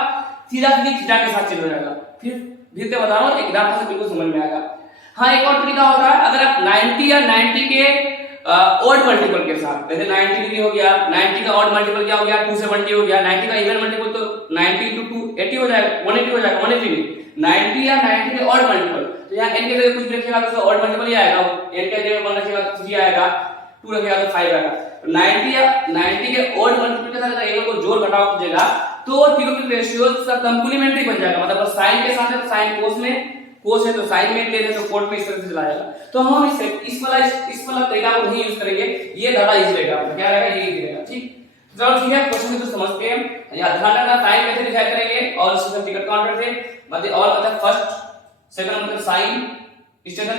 सीधा थीटा के साथ चेंज हो जाएगा। फिर से बता रहा हूं, एग्जांपल से बिल्कुल समझ में आएगा। हाँ, एक और तरीका होता है, अगर आप 90 या 90 के ऑड मल्टीपल के साथ, जैसे 90 डिग्री हो गया, 90 का ऑड मल्टीपल क्या हो गया 270 हो गया, 90 का इवन मल्टीपल तो 90 × 2 80 हो जाएगा, 180 हो जाएगा, 180 90 या 90 के ऑड मल्टीपल। तो यहाँ n के जगह कुछ रखिएगा तो ऑड मल्टीपल ही आएगा, n के जगह 1 रखिएगा तो 3 आएगा, 2 रखिएगा तो 5 आएगा। तो 90 या 90 के ऑड मल्टीपल के साथ अगर एंगल को जोड़ घटाव कीजिएगा तो ट्रिग्नोमेट्रिक रेशियो का कंप्लीमेंट्री बन जाएगा, मतलब साइन के साथ है तो साइन कोस में, कोस है तो साइन में, टेन है तो कोट में, इस तरह से चला जाएगा। तो हम इस वाला तरीका को नहीं यूज करेंगे, ये ज्यादा इजी रहेगा। क्या रहेगा? ये इजी रहेगा, ठीक। चलो ठीक है, क्वेश्चन को समझते हैं। यहां ध्यान रखना, साइन कैसे डिसाइड करेंगे और स्टेशन टिकट काउंटर से मतलब, और मतलब फर्स्ट सेकंड मतलब साइन, स्टेशन,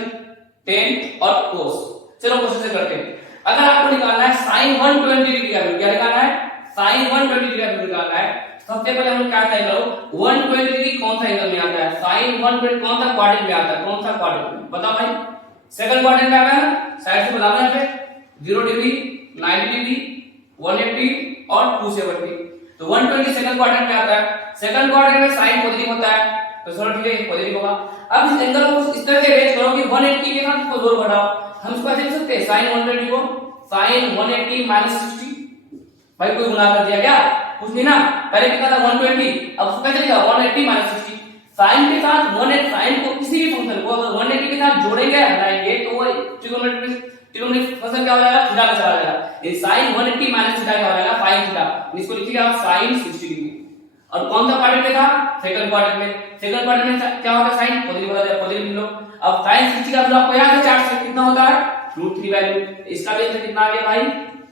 टेन और कोस। चलो क्वेश्चन से करते हैं। अगर आपको निकालना है साइन 120 डिग्री का वैल्यू, क्या निकालना है? साइन 120 डिग्री का वैल्यू निकालना है। सबसे पहले हम क्या तय करो 120 डिग्री कौन सा एंगल में आता है? साइन 120 कौन सा क्वाड्रेंट में आता है? कौन सा क्वाड्रेंट में? बताओ भाई। सेकंड क्वाड्रेंट में आता है, साइड से बताना है, 0 डिग्री, 90 डिग्री, 180 और 270। तो 120 सेकंड क्वाड्रेंट में आता है। सेकंड क्वाड्रेंट में साइन पॉजिटिव होता है, तो चलो ठीक है, पॉजिटिव होगा। अब इस एंगल को इस तरह से अरेंज करो कि 180 के साथ इसको जोड़ घटाओ। हम इसको ऐसे लिख सकते हैं, साइन 120 को साइन 180 माइनस 60। भाई कोई गुना कर दिया क्या? कुछ नहीं ना, पहले कितना था 120, अब उसका चलेगा 180 माइनस 60। साइन के साथ 180, साइन को किसी भी फंक्शन को अगर 180 के साथ जोड़ेंगे हटाएंगे तो वो ट्रिग्नोमेट्रिक फंक्शन क्या हो जाएगा? थीटा में चला जाएगा। ये साइन 180 माइनस थीटा क्या हो जाएगा? sin theta. इसको लिखिएगा आप साइन 60 डिग्री। और कौन सा क्वाड्रेंट में था? सेकंड क्वाड्रेंट में। सेकंड क्वाड्रेंट में क्या होता है? साइन पॉजिटिव होता है, पॉजिटिव लिख लो। अब sin 60 का वैल्यू आपको याद है चार्ट से कितना होता है? √3 वैल्यू। इसका भी कितना आ गया भाई?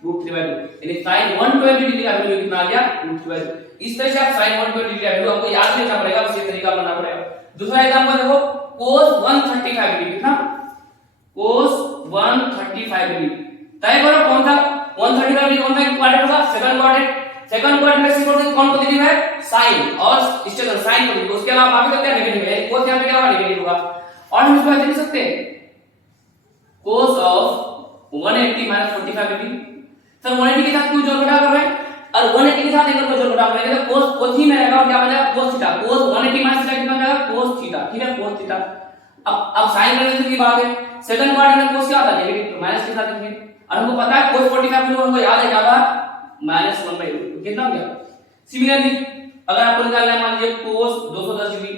√3 वैल्यू। यानी sin 120 डिग्री का वैल्यू कितना आ गया? √3 वैल्यू। इस तरह से आप sin 120 डिग्री का वैल्यू आपको याद रखना पड़ेगा, उसी तरीका बनाना पड़ेगा। दूसरा एग्जांपल देखो, cos 135 डिग्री, कितना? cos 135 degree. तय करो कौन सा 135 डिग्री कौन सा क्वाड्रेंट होगा? Second quadrant. सेकंड क्वाड्रेंट में सिर्फ कौन पॉजिटिव है? sin और स्टेशन, sin पॉजिटिव। उसके अलावा बाकी सब क्या नेगेटिव है? cos यहां पे क्या होगा? नेगेटिव होगा। और हम इसको ऐसे लिख सकते हैं cos of 180 minus 45 degree. Sir 180 के साथ कोई जोड़ घटाव कर रहे हैं और 180 के साथ एंगल को जोड़ घटाव करेंगे तो cos ही में रहेगा और क्या बनेगा? cos theta. cos 180 minus theta कितना बनेगा? cos थीटा, ठीक है, cos थीटा। अब sin कन्वेंशन की बात है, सेकंड क्वाड्रेंट में cos क्या आता है? नेगेटिव, तो माइनस के साथ लिखेंगे। और हमको पता है cos 45 को हमको याद है ज्यादा -1/2, कितना हो गया? सिमिलरली अगर आपको निकालना है मान लीजिए cos 210 डिग्री,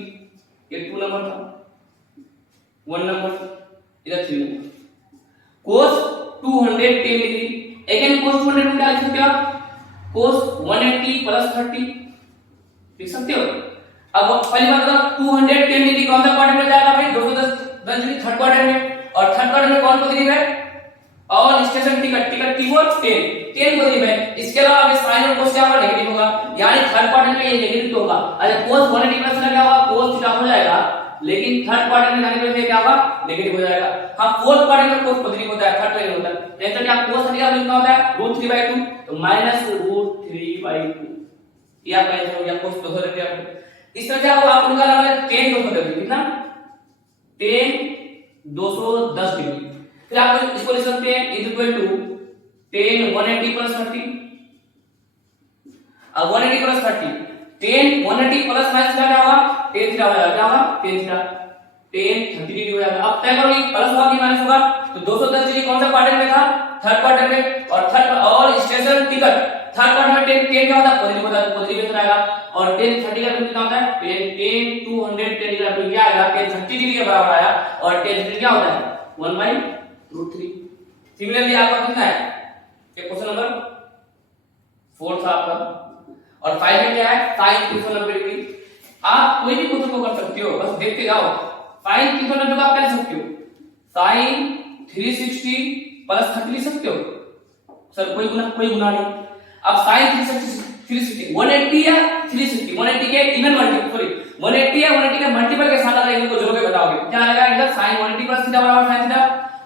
ये 2 नंबर था, 1 नंबर, इधर 3 number. cos 210 degree, again cos 210 क्या लिख सकते हो आप? cos 180 प्लस 30 लिख सकते हो। अब पहली बात तो 210 डिग्री कौन सा क्वाड्रेंट में जाएगा भाई? 210 डिग्री थर्ड क्वाड्रेंट में। और थर्ड क्वाड्रेंट में कौन पॉजिटिव है? और स्टेशन टिकट T4 10 पॉजिटिव है। इसके अलावा अगर साइन और cos क्या होगा? नेगेटिव होगा, यानी थर्ड क्वाड्रेंट में ये नेगेटिव होगा। अच्छा cos 180 प्लस क्या होगा? cos थीटा हो जाएगा, लेकिन थर्ड क्वाड्रेंट में जाने पे क्या होगा? नेगेटिव हो जाएगा। हां, फोर्थ क्वाड्रेंट में cos पॉजिटिव होता है, थर्ड में होता है। जैसे क्या cos थीटा कितना होता है? √3/2, तो -√3/2। ये आपका आंसर हो गया cos 200 डिग्री। इस तरह से आपको निकालना है tan 210 डिग्री, कितना? tan 210 degree. फिर आप इसको लिख सकते हैं इक्वल टू tan 180 प्लस 30। अब 180 प्लस 30, tan 180 प्लस माइनस क्या होगा? tan थीटा हो जाएगा, क्या होगा? tan theta. टेन 30 डिग्री हो जाएगा। अब तय करो ये प्लस होगा कि माइनस होगा, तो 210 डिग्री कौन सा क्वाड्रेंट में था, थर्ड क्वाड्रेंट में, और थर्ड और स्टेशन टिकट थर्ड क्वाड्रेंट में 10 क्या होता है, पॉजिटिव होता है, पॉजिटिव में आएगा। और 10 30 का वैल्यू कितना होता है, 10 210 का वैल्यू क्या आएगा, 10 30 डिग्री के बराबर आया, और 10 30 क्या होता है 1/√3। सिमिलरली आपका कितना है, ये क्वेश्चन नंबर 4 था आपका, और 5 में क्या है, sin 390 डिग्री। आप कोई भी क्वेश्चन को कर सकते हो, बस देखते जाओ। sin 390 को आप क्या लिख सकते हो, sin 360 प्लस 30 लिख सकते हो सर, कोई गुना नहीं। अब sin 360 180 या 360 180 के इवन मल्टीपल, सॉरी 180 या 180 के मल्टीपल के साथ अगर इनको जोड़ के बताओगे क्या आएगा, इधर sin 180 प्लस थीटा बराबर sin theta,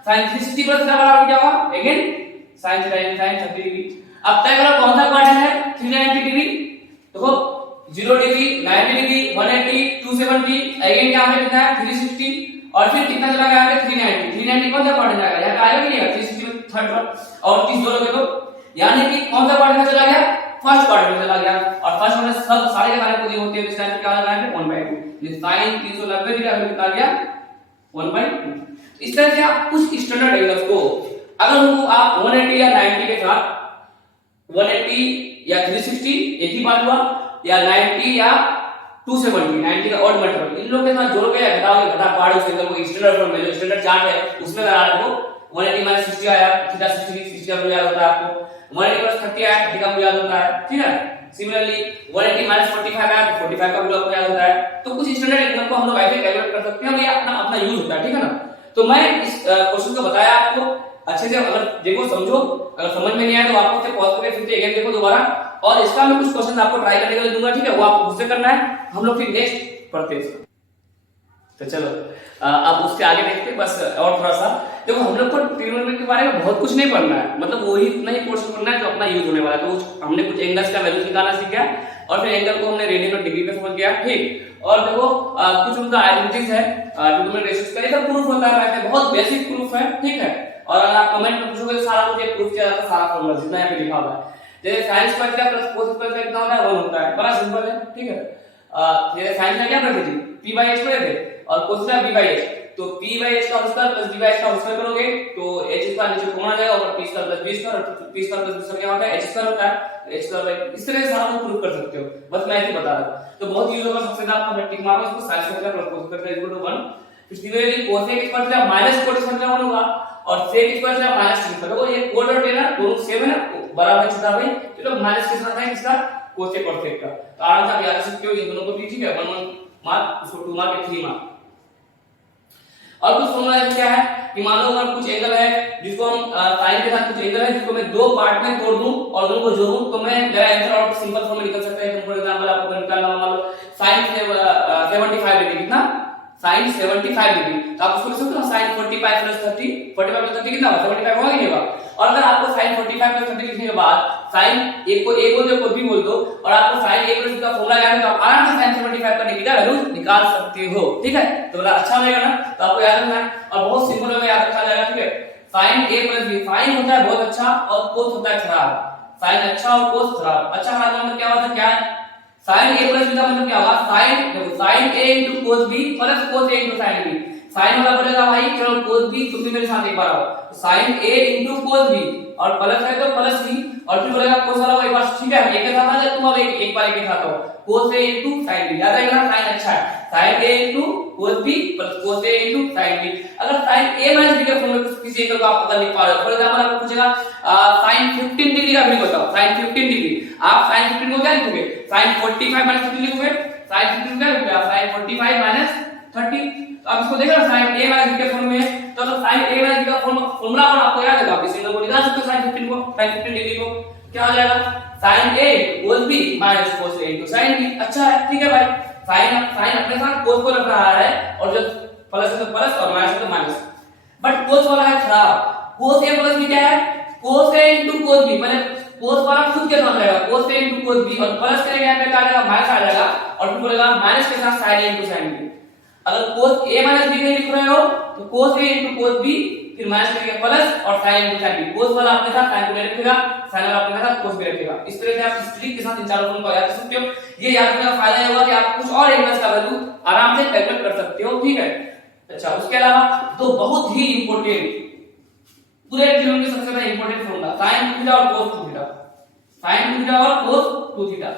sin 360 plus theta बराबर क्या होगा, again sin theta sin 30 degree. अब तय करो कौन सा क्वाड्रेंट है 390 डिग्री, देखो 0 डिग्री 90 डिग्री 180 270, अगेन यहां पे कितना है 360, और फिर कितना चला गया है 390 कौन सा क्वाड्रेंट आएगा, यहां पे आएगा कि नहीं आएगा 360 में थर्ड वन, और 30 जोड़ोगे तो यानी कि कौन सा क्वाड्रेंट में चला गया, फर्स्ट क्वाड्रेंट में चला गया, और फर्स्ट में सब सारे के सारे पॉजिटिव होते हैं, इस टाइम पे क्या आ रहा है 1/2, ये sin 390 डिग्री का कितना आ गया 1/2। इस तरह से आप कुछ स्टैंडर्ड एंगल्स को अगर उनको आप 180 या 90 के साथ 180 या 360 एक ही बात हुआ, या 90 या 270 90 का ऑड मल्टीपल, इन लोगों के साथ जोड़ के घटाओगे, घटा पाओगे उस एंगल को स्टैंडर्ड फॉर्म में, जो स्टैंडर्ड चार्ट है उसमें अगर आपको 180 - 60 आया, थीटा 60 का वैल्यू याद होता है आपको, 180 + 30 आया 30 का वैल्यू याद होता है, ठीक है। सिमिलरली 180 - 45 आया तो 45 का वैल्यू आपको याद होता है। तो कुछ स्टैंडर्ड एंगल को हम लोग ऐसे कैलकुलेट कर सकते हैं, और ये अपना अपना यूज होता है, ठीक है ना। तो मैं इस क्वेश्चन को बताया आपको अच्छे से, अगर देखो समझो, अगर समझ में नहीं आया तो आपको से पॉज करके फिर से अगेन देखो दोबारा, और इसका मैं कुछ क्वेश्चन आपको ट्राई करने के लिए दूंगा, ठीक है, वो आपको खुद से करना है, हम लोग फिर नेक्स्ट पढ़ते हैं। तो चलो अब उसके आगे देखते हैं, बस और थोड़ा सा देखो, हम लोग को ट्रिग्नोमेट्री के बारे में बहुत कुछ नहीं पढ़ना है, मतलब वही उतना ही कोर्स पढ़ना है जो अपना यूज होने वाला है। तो हमने कुछ एंगल्स का वैल्यू निकालना सीखा, और फिर एंगल को हमने रेडियन और डिग्री पे समझ गया, ठीक। और देखो कुछ उनका आइडेंटिटीज है, ट्रिग्नोमेट्री रेशियोज का, ये सब प्रूफ होता है, वैसे बहुत बेसिक प्रूफ है, ठीक है। और अगर आप कमेंट में पूछोगे सारा कुछ प्रूफ किया जाता है, सारा फॉर्मूला जितना यहाँ पे लिखा हुआ है, जैसे sin square theta plus cos square theta कितना होता है 1 होता है, बड़ा सिंपल है, ठीक है। जैसे sin थीटा क्या करते थे p/h करते थे, और cos थीटा b/h, तो p/h का होल स्क्वायर प्लस b/h का होल स्क्वायर करोगे तो h स्क्वायर नीचे कॉमन आ जाएगा, और p square plus b square, और p square plus b square क्या होता है h स्क्वायर होता है, h स्क्वायर। इस तरह से सारा कुछ प्रूफ कर सकते हो, बस मैं ऐसे बता रहा हूं। तो बहुत यूज होगा, सबसे ज्यादा आपका टिक मारो इसको, sin square plus cos square equal to 1, फिर similarly cosec square theta minus cot square theta 1 होगा, और sec square theta minus tan square, और ये cot और tan दोनों सेम है ना, बराबर छोटा भाई, चलो माइनस के साथ है किसका, cosec और sec का, तो आराम से आप याद रख सकते हो ये दोनों को भी, ठीक है। 1 मार्क, उसको 2 मार्क, 3 मार्क। और कुछ फॉर्मूला क्या है कि मान लो अगर कुछ एंगल है जिसको हम sin के साथ कुछ एंगल है जिसको मैं दो पार्ट में तोड़ दूं और दोनों को जोड़ूं, तो मैं मेरा आंसर और सिंपल फॉर्म में निकल सकता है। फॉर एग्जांपल आपको निकालना मान लो sin 75 डिग्री, कितना sin 75 डिग्री, तो आप उसको लिख सकते हो sin 45 + 30, 45 + 30 कितना होगा 75 होगा कि नहीं होगा। और अगर आपको sin 45 + 30 लिखने के बाद sin एक को a बोल दो, को b बोल दो, और आपको sin a + का फॉर्मूला याद है तो आप आराम से sin 75 का डिग्री का वैल्यू निकाल सकते हो, ठीक है। तो बड़ा अच्छा लगेगा ना, तो आपको याद रखना है, और बहुत सिंपल वे में याद रखा जाएगा, ठीक है। sin a + b, sin होता है बहुत अच्छा और cos होता है खराब, sin अच्छा और cos खराब। अच्छा खराब का मतलब क्या होता है, क्या है sin a + b का मतलब क्या होगा, sin देखो sin a * cos b + cos a * sin b, sin वाला बोलेगा भाई चलो cos b, तुम भी मेरे साथ एक बार आओ, sin a * cos b, और प्लस है तो प्लस b, और फिर बोलेगा cos वाला एक बार, ठीक है, एक के साथ आ जाए, तुम अब एक बार एक के साथ आओ, cos a * sin b, याद रहेगा ना, sin अच्छा है, sin a * cos b + cos a * sin b। अगर sin a - b के फॉर्मूले किसी एंगल को आप पता नहीं पा रहे हो, फॉर एग्जांपल आपको पूछेगा sin 15 डिग्री का वैल्यू बताओ, sin 15 डिग्री, आप sin 15 को क्या लिखोगे, sin 45 - 30 लिखोगे, sin 15 क्या लिखोगे, sin 45 - 30। तो आप इसको देखो sin a - b के फॉर्म में, तो sin a - b का फॉर्मूला और आपको याद है, आप इस एंगल को निकाल सकते हो sin 15 को, sin 15 डिग्री को क्या हो जाएगा sin a cos b - cos a * sin b। अच्छा है, ठीक है भाई, sin अपने साथ cos को रख रहा है, और जो प्लस है तो प्लस और माइनस है तो माइनस, बट cos वाला है खराब, cos a + b क्या है, cos a * cos b, मतलब cos वाला खुद के साथ रहेगा cos a * cos b, और प्लस करेंगे यहाँ पे क्या आ जाएगा माइनस आ जाएगा, और फिर बोलेगा माइनस के साथ sin a * sin b। अगर cos a - b नहीं लिख रहे हो तो cos a * cos b, फिर माइनस करेंगे प्लस और sin * sin b, cos वाला अपने साथ sin को नहीं रखेगा, sin वाला अपने साथ cos भी रखेगा। इस तरह से आप इस ट्रिक के साथ इन चारों को याद कर सकते हो। ये याद रखने का फायदा ये होगा कि आप कुछ और एंगल्स का वैल्यू आराम से कैलकुलेट कर सकते हो, ठीक है। अच्छा उसके अलावा दो बहुत ही इंपॉर्टेंट पूरे ट्रिग्नोमेट्री के सबसे बड़ा इंपॉर्टेंट फॉर्मूला sin 2 थीटा और cos 2 थीटा, sin 2 थीटा और cos 2 थीटा।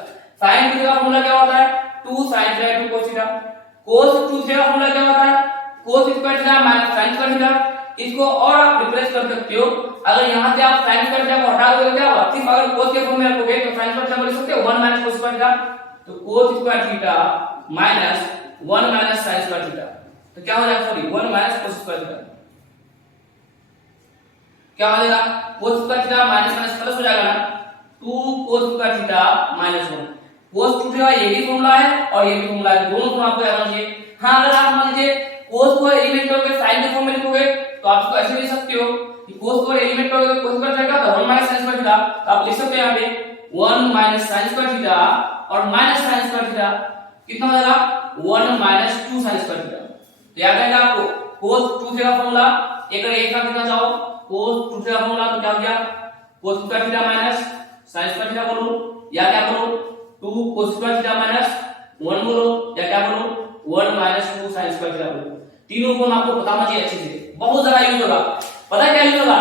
sin 2 थीटा का फॉर्मूला क्या होता है 2 sin theta 2 cos theta. cos 2 theta का फॉर्मूला क्या होता है cos square theta minus sin square theta. इसको और आप रिप्लेस कर सकते हो, अगर यहां से आप sin स्क्वायर थीटा को हटा दोगे क्या होगा, सिर्फ अगर cos के फॉर्म में रखोगे तो sin स्क्वायर थीटा बोल सकते हो 1 माइनस cos स्क्वायर थीटा, तो cos square theta minus 1 minus sin square theta, तो क्या हो जाएगा sorry 1 minus cos square theta, क्या हो जाएगा cos square theta minus minus plus हो जाएगा ना 2 cos square theta minus 1। cos 2 theta ये भी फॉर्मूला है और ये भी फॉर्मूला है, दोनों फॉर्मूला आपको याद होना चाहिए। हां अगर आप मान लीजिए cos को एलिमिनेट करोगे sin के फॉर्म में लिखोगे तो आप इसको ऐसे लिख सकते हो कि cos को एलिमिनेट करोगे तो cos स्क्वायर थीटा क्या होता है 1 माइनस sin स्क्वायर थीटा, तो आप लिख सकते हैं यहां पे 1 माइनस sin स्क्वायर थीटा और माइनस sin स्क्वायर थीटा कितना हो जाएगा 1 माइनस 2 sin स्क्वायर थीटा। तो याद रहेगा आपको cos 2 थीटा फॉर्मूला एक अगर एक साथ लिखना चाहो cos 2 थीटा फॉर्मूला तो क्या हो गया cos square theta minus sin square theta बोलो या क्या बोलो 2 cos स्क्वायर थीटा माइनस 1 बोलो या क्या बोलो 1 माइनस 2 sin स्क्वायर थीटा बोलो। तीनों फॉर्म आपको बताना चाहिए अच्छे से, बहुत ज्यादा यूज होगा। पता है क्या यूज होगा,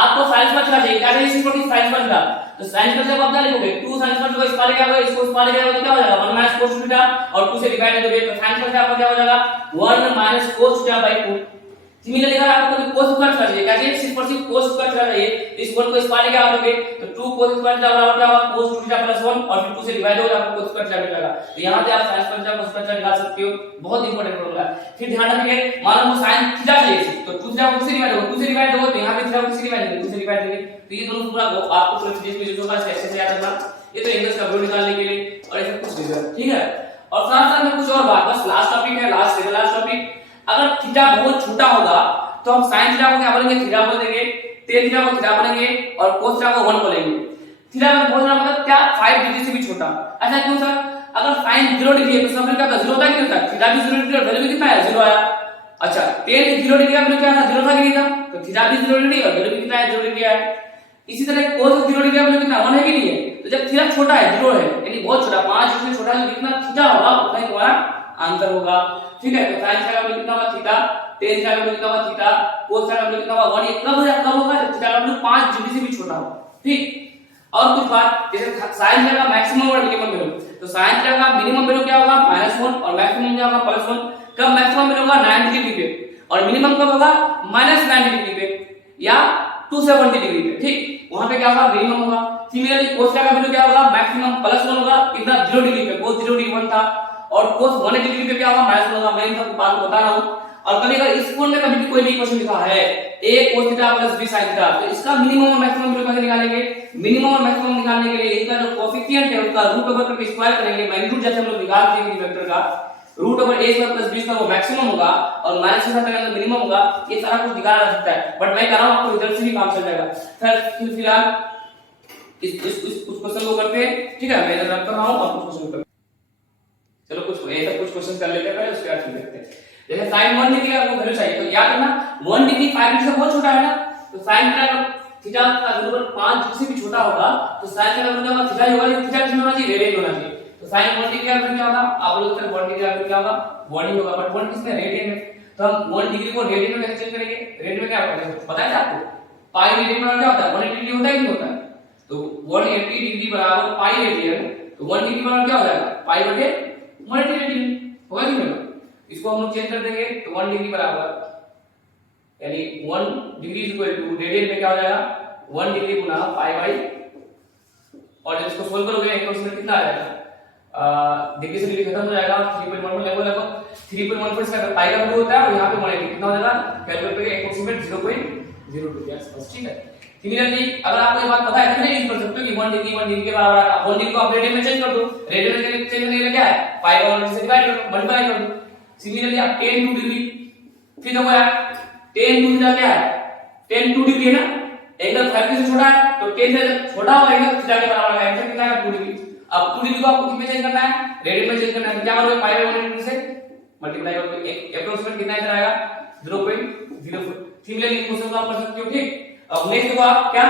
आपको sin स्क्वायर थीटा चाहिए, क्या चाहिए sin स्क्वायर थीटा, तो sin स्क्वायर थीटा आप क्या लिखोगे 2 sin स्क्वायर थीटा इसका क्या होगा इसको इसका क्या होगा, तो क्या हो जाएगा 1 माइनस cos थीटा और 2 से डिवाइड कर दोगे तो sin स्क्वायर थीटा आपका क्या हो जाएगा 1 minus cos theta by 2। Similarly अगर आपको cos स्क्वायर थीटा चाहिए, क्या चाहिए सिर्फ और सिर्फ cos स्क्वायर थीटा चाहिए, इस 1 को इस पाले क्या करोगे तो 2 cos स्क्वायर थीटा बराबर क्या होगा cos 2 थीटा प्लस 1 और फिर 2 से डिवाइड होगा आपको cos स्क्वायर थीटा मिल जाएगा। तो यहां से आप sin square theta cos square theta निकाल सकते हो, बहुत इंपॉर्टेंट फॉर्मूला है। फिर ध्यान रखिए मान लो sin थीटा चाहिए तो 2 थीटा को किससे डिवाइड होगा 2 से डिवाइड होगा, तो यहां पे थीटा को किससे डिवाइड होगा 2 से डिवाइड करेंगे। तो ये दोनों पूरा आपको पूरे फिजिक्स में जो होगा ऐसे से याद रखना, ये तो इंग्लिश का वर्ड निकालने के लिए और ऐसा कुछ रिजल्ट, ठीक है। और साथ साथ में कुछ और बात, बस लास्ट टॉपिक है, लास्ट टॉपिक, अगर थीटा बहुत छोटा होगा तो हम sin थीटा को क्या बोलेंगे थीटा बोल देंगे, tan थीटा को थीटा बोलेंगे और cos थीटा को 1 बोलेंगे। थीटा में बोलना मतलब क्या 5 डिग्री से भी छोटा, ऐसा क्यों सर, अगर sin 0 डिग्री है तो इसका क्या होता है 0 होता है कि नहीं होता, थीटा भी 0 डिग्री और वैल्यू कितना है 0 आया। अच्छा tan 0 डिग्री का वैल्यू क्या था 0 था कि नहीं था, तो थीटा भी 0 डिग्री और वैल्यू कितना है 0 डिग्री आया। इसी तरह cos 0 डिग्री का वैल्यू कितना 1 है कि नहीं है, तो जब थीटा छोटा है 0 है यानी बहुत छोटा 5 डिग्री से छोटा है, जितना थीटा होगा उतना ही तुम्हारा आंसर होगा, ठीक है। तो sin थीटा का वैल्यू कितना होगा थीटा, tan थीटा का वैल्यू कितना होगा थीटा, cos थीटा का वैल्यू कितना होगा 1, ये कब होगा जब थीटा का वैल्यू 5 डिग्री से भी छोटा हो, ठीक। और कुछ बात जैसे sin थीटा का मैक्सिमम और मिनिमम वैल्यू, तो sin थीटा का मिनिमम वैल्यू क्या होगा -1 और मैक्सिमम क्या होगा +1। कब मैक्सिमम वैल्यू होगा 90 डिग्री पे और मिनिमम कब होगा -90 डिग्री पे या 270 डिग्री पे, ठीक, वहां पे क्या होगा मिनिमम होगा। सिमिलरली cos थीटा का वैल्यू क्या होगा मैक्सिमम +1 होगा, कितना 0 डिग्री पे, cos 0 डिग्री 1 था और cos 180 डिग्री पे क्या होगा -1 होगा। मैं इन सब बात को बता रहा हूं। और कभी अगर इस कोण में कभी भी कोई भी क्वेश्चन लिखा है a cos theta + b sin theta, तो इसका मिनिमम और मैक्सिमम वैल्यू कैसे निकालेंगे, मिनिमम और मैक्सिमम निकालने के लिए इनका जो कोएफिशिएंट है उसका रूट ओवर करके स्क्वायर करेंगे, मैग्नीट्यूड जैसे हम लोग निकालते हैं वेक्टर का root over a square + b square वो मैक्सिमम होगा और माइनस का तक मिनिमम होगा। ये सारा कुछ निकाला जा सकता है, बट मैं कह रहा हूं आपको रिजल्ट से भी काम चल जाएगा। फिर फिलहाल इस क्वेश्चन को करते हैं, ठीक है, मैं रन कर रहा हूं और कुछ क्वेश्चन करते हैं। चलो कुछ ऐसा कुछ क्वेश्चन कर लेते हैं, पहले उसके बाद देखते हैं। जैसे sin 1 डिग्री का वैल्यू चाहिए तो याद रखना 1 डिग्री 5 डिग्री से बहुत छोटा है ना, तो sin थीटा का वैल्यू 5 डिग्री से भी छोटा होगा तो sin का वैल्यू क्या होगा थीटा ही होगा, थीटा कितना होना चाहिए रेडियन होना चाहिए। तो sin 1 डिग्री का वैल्यू क्या होगा आप लोग सर 1 डिग्री का वैल्यू क्या होगा 1 ही होगा, बट 1 किसमें रेडियन में, तो हम 1 डिग्री को रेडियन में कैसे चेंज करेंगे, रेडियन में क्या होता है पता है आपको, पाई रेडियन बराबर क्या होता है 180 डिग्री होता है कि नहीं होता है, तो 180 डिग्री बराबर पाई रेडियन, तो 1 डिग्री बराबर क्या हो जाएगा पाई बटे 180 रेडियन होगा कि नहीं। इसको हम लोग चेंज कर देंगे तो 1 डिग्री बराबर यानी 1 डिग्री इक्वल टू रेडियन में क्या हो जाएगा 1 डिग्री गुना पाई बाई, और जब इसको सोल्व करोगे एप्रोक्सीमेट कितना आ जाएगा डिग्री से डिग्री खत्म हो जाएगा 3.1 लगभग 3.1 पर इसका पाई का वैल्यू होता है और यहां पे 180 कितना हो जाएगा कैलकुलेट करके एप्रोक्सीमेट 0.02 के आसपास, ठीक है। सिमिलरली अगर आपको ये बात पता है तो नहीं यूज कर सकते हो कि 1 डिग्री के बराबर आएगा, 1 डिग्री को आप रेडियन में चेंज कर दो, रेडियन में चेंज करने के लिए क्या है पाई बाई 1 से डिवाइड कर दो मल्टीप्लाई कर दो। सिमिलरली आप tan 2 डिग्री, फिर देखो यार tan 2 थीटा क्या है tan 2 डिग्री है ना, एंगल 30 से छोटा है तो tan से छोटा होगा एंगल थीटा के बराबर है, एंगल कितना है 2 डिग्री। अब 2 डिग्री को आपको किसमें चेंज करना है रेडियन में चेंज करना है, क्या करोगे पाई बाई 1 से मल्टीप्लाई करोगे, एप्रोक्सीमेट कितना इधर आएगा 0.04। सिमिलरली क्वेश्चन को आप कर सकते हो, ठीक। अब नेक्स्ट देखो आप क्या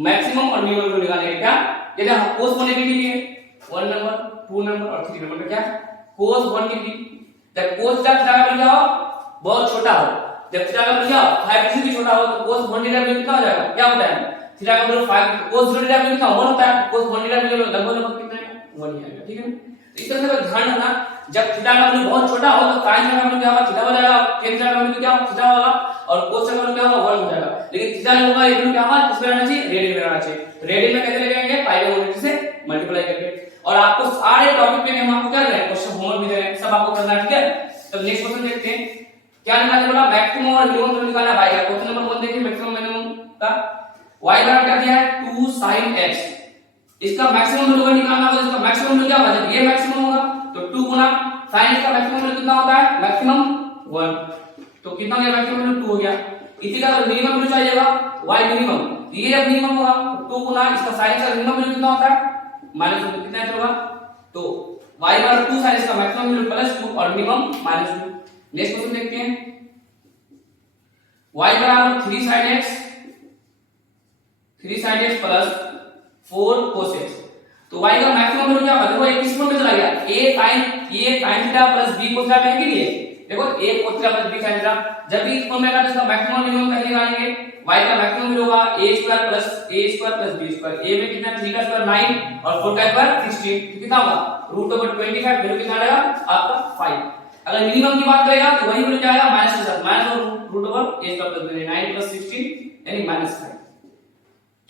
मैक्सिमम और मिनिमम वैल्यू निकालेंगे, क्या जैसे हम cos 180 डिग्री है 1 नंबर 2 नंबर और 3 नंबर का क्या cos 1 डिग्री, जब cos का वैल्यू क्या हो बहुत छोटा हो, जब थीटा का वैल्यू क्या 5 से भी छोटा हो तो cos 1 थीटा वैल्यू कितना हो जाएगा, क्या होता है थीटा का वैल्यू 5 cos 0 थीटा वैल्यू कितना 1 होता है, cos 1 थीटा वैल्यू लगभग कितना है 1 ही आएगा, ठीक है। तो इस तरह से ध्यान रखना, जब थीटा का वैल्यू बहुत छोटा हो तो sin का वैल्यू क्या होगा थीटा हो जाएगा, tan का वैल्यू क्या होगा थीटा होगा, और cos का वैल्यू क्या होगा 1 हो जाएगा। लेकिन थीटा होगा ये वैल्यू क्या होगा किसमें रहना चाहिए, रेडियन में रहना चाहिए। रेडियन में कैसे लगाएंगे, पाई बाय 180 से मल्टीप्लाई करके। और आपको सारे टॉपिक पे हम आपको क्या कर रहे हैं, क्वेश्चन होमवर्क भी दे रहे हैं, सब आपको करना है, ठीक है। तो नेक्स्ट क्वेश्चन देखते हैं क्या निकालने बोला, मैक्सिमम और मिनिमम तो निकालना है y का। क्वेश्चन नंबर 1 देखिए मैक्सिमम मिनिमम का, y बराबर क्या दिया है 2 sin x, इसका मैक्सिमम वैल्यू निकालना होगा, इसका मैक्सिमम वैल्यू क्या होगा, जब ये मैक्सिमम होगा तो 2 गुना sin x का मैक्सिमम वैल्यू कितना होता है मैक्सिमम 1, तो कितना हो गया मैक्सिमम वैल्यू 2 हो गया। इसी का मिनिमम वैल्यू चाहिएगा y मिनिमम, ये जब मिनिमम होगा तो 2 गुना इसका sin x का मिनिमम वैल्यू कितना होता है -2, कितना होगा, तो y बराबर 2 sin x का मैक्सिमम वैल्यू +2 और मिनिमम -2। नेक्स्ट क्वेश्चन देखते हैं y बराबर 3 sin x plus 4 cos x, तो y का मैक्सिमम वैल्यू क्या होगा, देखो एक किस फॉर्म में चला गया, a sin theta plus b cos theta में है कि नहीं है, देखो a cos theta plus b sin theta, जब भी इस फॉर्म में आएगा तो इसका मैक्सिमम मिनिमम कैसे निकालेंगे, y का मैक्सिमम वैल्यू होगा a² प्लस b², a में कितना 3 का स्क्वायर 9 और 4 का स्क्वायर 16, तो कितना होगा √25, वैल्यू कितना आएगा आपका 5। अगर मिनिमम की बात करेगा तो वही वैल्यू क्या आएगा माइनस के साथ, माइनस और √a² प्लस 9 प्लस 16 यानी -5,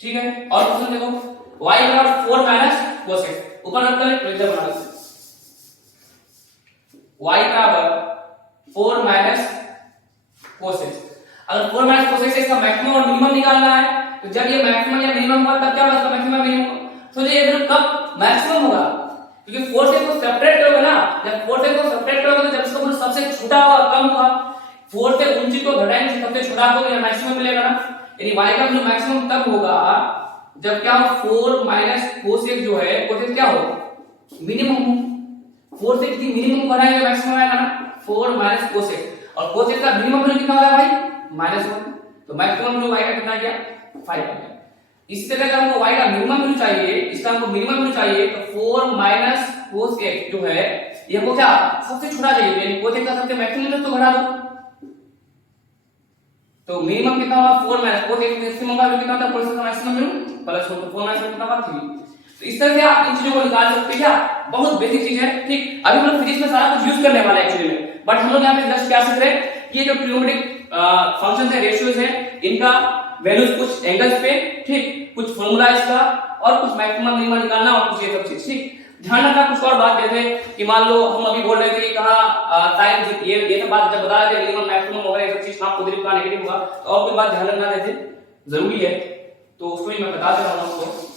ठीक है। और क्वेश्चन देखो y बराबर 4 माइनस cos x, ऊपर रख कर प्रिंटर बना लो, y बराबर 4 माइनस cos x, अगर 4 माइनस cos x इसका मैक्सिमम और मिनिमम निकालना है, तो जब ये मैक्सिमम या मिनिमम होगा तब क्या होगा इसका मैक्सिमम मिनिमम, तो ये वैल्यू कब मैक्सिमम होगा, क्योंकि 4 से को सेपरेट करोगे ना, जब 4 से को सेपरेट करोगे तो जब इसका वैल्यू सबसे छोटा होगा कम होगा, 4 से ऊंची को घटाएंगे सबसे छोटा होगा मैक्सिमम मिलेगा ना, यानी y का वैल्यू मैक्सिमम तब होगा जब क्या हो 4 माइनस cos x जो है cos x क्या हो मिनिमम हो, 4 से कितनी मिनिमम बढ़ाएंगे मैक्सिमम आएगा ना, 4 माइनस cos x, और cos x का मिनिमम वैल्यू कितना होगा भाई -1, तो मैक्सिमम वैल्यू y का कितना आ गया 5 आ गया। इसी तरह अगर हमको y का मिनिमम वैल्यू चाहिए, इसका हमको मिनिमम वैल्यू चाहिए तो 4 माइनस cos x जो है ये हमको क्या सबसे छोटा चाहिए, यानी cos x का सबसे मैक्सिमम वैल्यू तो घटा दो, तो मिनिमम कितना होगा 4 माइनस cos x मैक्सिमम का वैल्यू कितना होता है, cos x का मैक्सिमम वैल्यू प्लस 4, तो 4 माइनस कितना होगा 3। तो इस तरह से आप इन चीजों को निकाल सकते हैं, क्या बहुत बेसिक चीज है, ठीक। अभी हम लोग फिजिक्स में सारा कुछ यूज करने वाले हैं एक्चुअली में, बट हम लोग यहाँ पे जस्ट क्या सीख रहे हैं, ये जो ट्रिग्नोमेट्रिक फंक्शंस है, रेशियोज है, इनका वैल्यूज कुछ एंगल्स पे, ठीक, कुछ फार्मूला इसका और कुछ मैक्सिमम मिनिमम निकालना और कुछ ये सब चीज, ठीक। ध्यान रखना कुछ और बात, जैसे कि मान लो हम अभी बोल रहे थे कि कहां साइन ये सब बात जब बता रहे थे मिनिमम मैक्सिमम वगैरह ये सब चीज कहां पॉजिटिव कहां नेगेटिव होगा, तो और कोई बात ध्यान रखना जैसे जरूरी है, तो उसको ही मैं बता दे रहा हूं आपको।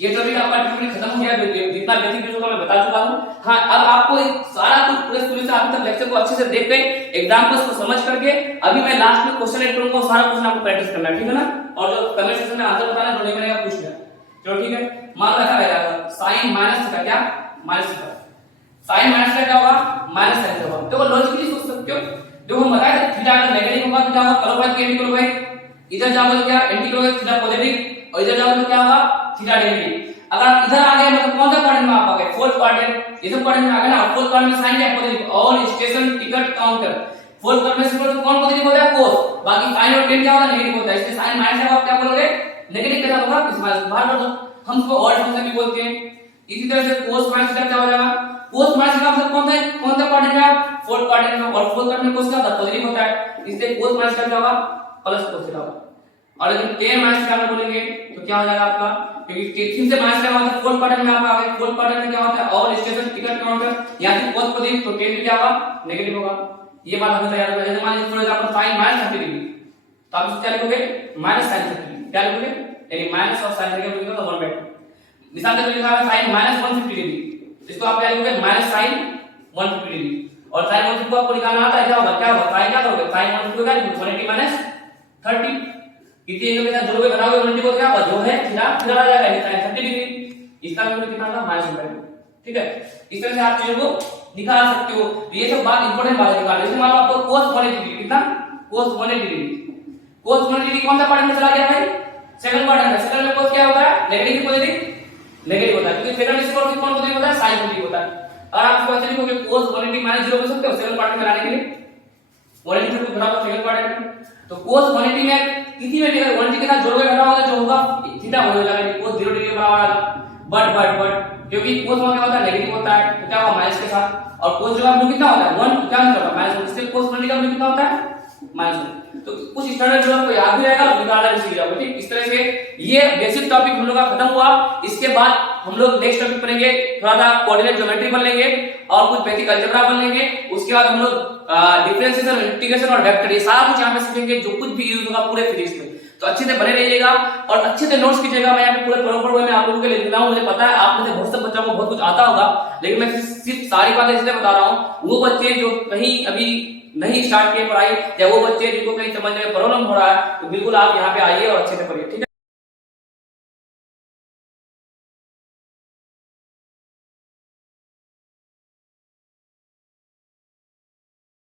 ये तो भी आपका ट्यूटोरियल खत्म हो गया, जितना बेसिक चीजों का मैं बता चुका हूं। हां, अब आपको सारा कुछ पूरे शुरू से आखिर तक लेक्चर को अच्छे से देख के एग्जांपल्स को समझ करके अभी मैं लास्ट में क्वेश्चन ऐड करूंगा, सारा क्वेश्चन आपको प्रैक्टिस करना है, ठीक है ना, और जो कमेंट सेक्शन में आंसर बताना जो नहीं बनेगा पूछ लेना, चलो ठीक है। मान लो ऐसा रहेगा sin माइनस थीटा, क्या minus theta, sin minus theta क्या होगा माइनस sin थीटा होगा, देखो लॉजिकली सोच सकते हो, देखो हम बताए थे थीटा अगर नेगेटिव होगा तो क्या होगा क्लॉकवाइज के एंटी क्लॉकवाइज, इधर जाओगे तो क्या एंटी क्लॉकवाइज थीटा पॉजिटिव और इधर जाओगे तो क्या होगा थीटा नेगेटिव। अगर इधर आ गए मतलब कौन सा क्वाड्रेंट में आप आ गए फोर्थ क्वाड्रेंट, ये सब क्वाड्रेंट में आ गए ना, फोर्थ क्वाड्रेंट में साइन क्या positive, all station ticket counter, fourth quadrant में सिर्फ कौन पॉजिटिव होता है cos, बाकी sin और tan क्या होता है नेगेटिव होता है, इसलिए sin माइनस का आप क्या बोलोगे नेगेटिव के साथ होगा, इस बाहर कर दो, हम इसको ऑड फंक्शन भी बोलते हैं। इसी तरह से cos माइनस थीटा क्या हो जाएगा, cos माइनस का मतलब कौन सा क्वाड्रेंट में फोर्थ क्वाड्रेंट में, और फोर्थ क्वाड्रेंट में cos क्या होता है पॉजिटिव होता है, इसलिए cos माइनस क्या होगा प्लस cos थीटा होगा। और अगर tan माइनस थीटा बोलेंगे तो क्या हो जाएगा आपका, क्योंकि tan से माइनस क्या होता है फोर्थ क्वाड्रेंट में आप आ गए, फोर्थ क्वाड्रेंट में क्या होता है ऑल स्टेशन टिकट काउंटर, या फिर cos पॉजिटिव तो tan भी क्या होगा नेगेटिव होगा, ये बात हमें याद रखना। जैसे मान लीजिए for example sin minus 30 degree, तो आप इसको क्या लिखोगे माइनस sin 30 डिग्री, क्या लिखोगे यानी माइनस और sin का लिखोगे तो 1/2। मिसाल के लिए लिखा है sin माइनस 150 डिग्री, इसको आप क्या लिखोगे माइनस sin 150 डिग्री, और sin 150 को आपको निकालना आता है, क्या होगा क्या होगा sin क्या करोगे sin 150 का 180 माइनस 30, कितने एंगल के साथ जोड़ोगे बनाओगे 180 को क्या होगा जो है थीटा थीटा आ जाएगा sin 30 डिग्री, इसका वैल्यू कितना होगा -1/2, ठीक है। इस तरह से आप चीजों को निकाल सकते हो, तो ये सब बात इंपॉर्टेंट बात है निकालने। जैसे मान लो आपको cos 180 डिग्री कितना cos 180 डिग्री, cos 180 डिग्री कौन सा क्वाड्रेंट में चला गया भाई सेकंड क्वाड्रेंट में, सेकंड में cos क्या होता है नेगेटिव पॉजिटिव नेगेटिव होता है, क्योंकि सेकंड स्क्वायर कौन पॉजिटिव होता है sin पॉजिटिव होता है। और आप इसको ऐसे लिखोगे cos 180 -0 बोल सकते हो सेकंड क्वाड्रेंट में लाने के लिए, 180 को घटाओ तो सेकंड क्वाड्रेंट। तो cos 180 में किसी में भी अगर 180 के साथ जोड़ के घटाओगे जो होगा थीटा हो जाएगा, यानी cos 0 डिग्री के बराबर आएगा। बट क्योंकि cos 1 क्या होता है नेगेटिव होता है, तो क्या होगा माइनस के साथ, और cos जो का वैल्यू कितना होता है 1, क्या होता है माइनस 1, इसलिए cos 1 का वैल्यू कितना होता है -1। तो कुछ स्टैंडर्ड जो आपको याद भी रहेगा और निकालना भी सीख जाओगे। ठीक, इस तरह से ये बेसिक टॉपिक हम लोग का खत्म हुआ। इसके बाद हम लोग नेक्स्ट टॉपिक पढ़ेंगे, थोड़ा सा कोऑर्डिनेट ज्योमेट्री पढ़ लेंगे और कुछ बेसिक अलजेब्रा पढ़ लेंगे। उसके बाद हम लोग डिफरेंशिएशन, इंटीग्रेशन और वेक्टर, ये सारा कुछ यहाँ पे सीखेंगे जो कुछ भी यूज होगा पूरे फिजिक्स में। तो अच्छे से बने रहिएगा और अच्छे से नोट्स कीजिएगा। मैं यहाँ पे पूरे प्रॉपर वे में आप लोगों के लिए लिख रहा हूँ। मुझे पता है आप में से बहुत से बच्चों को बहुत कुछ आता होगा, लेकिन मैं सिर्फ सारी बातें इसलिए बता रहा हूँ, वो बच्चे जो कहीं अभी नहीं स्टार्ट किए पढ़ाई, या वो बच्चे जिनको कहीं समझने में प्रॉब्लम हो रहा है, तो बिल्कुल आप यहाँ पे आइए और अच्छे से पढ़िए। ठीक है।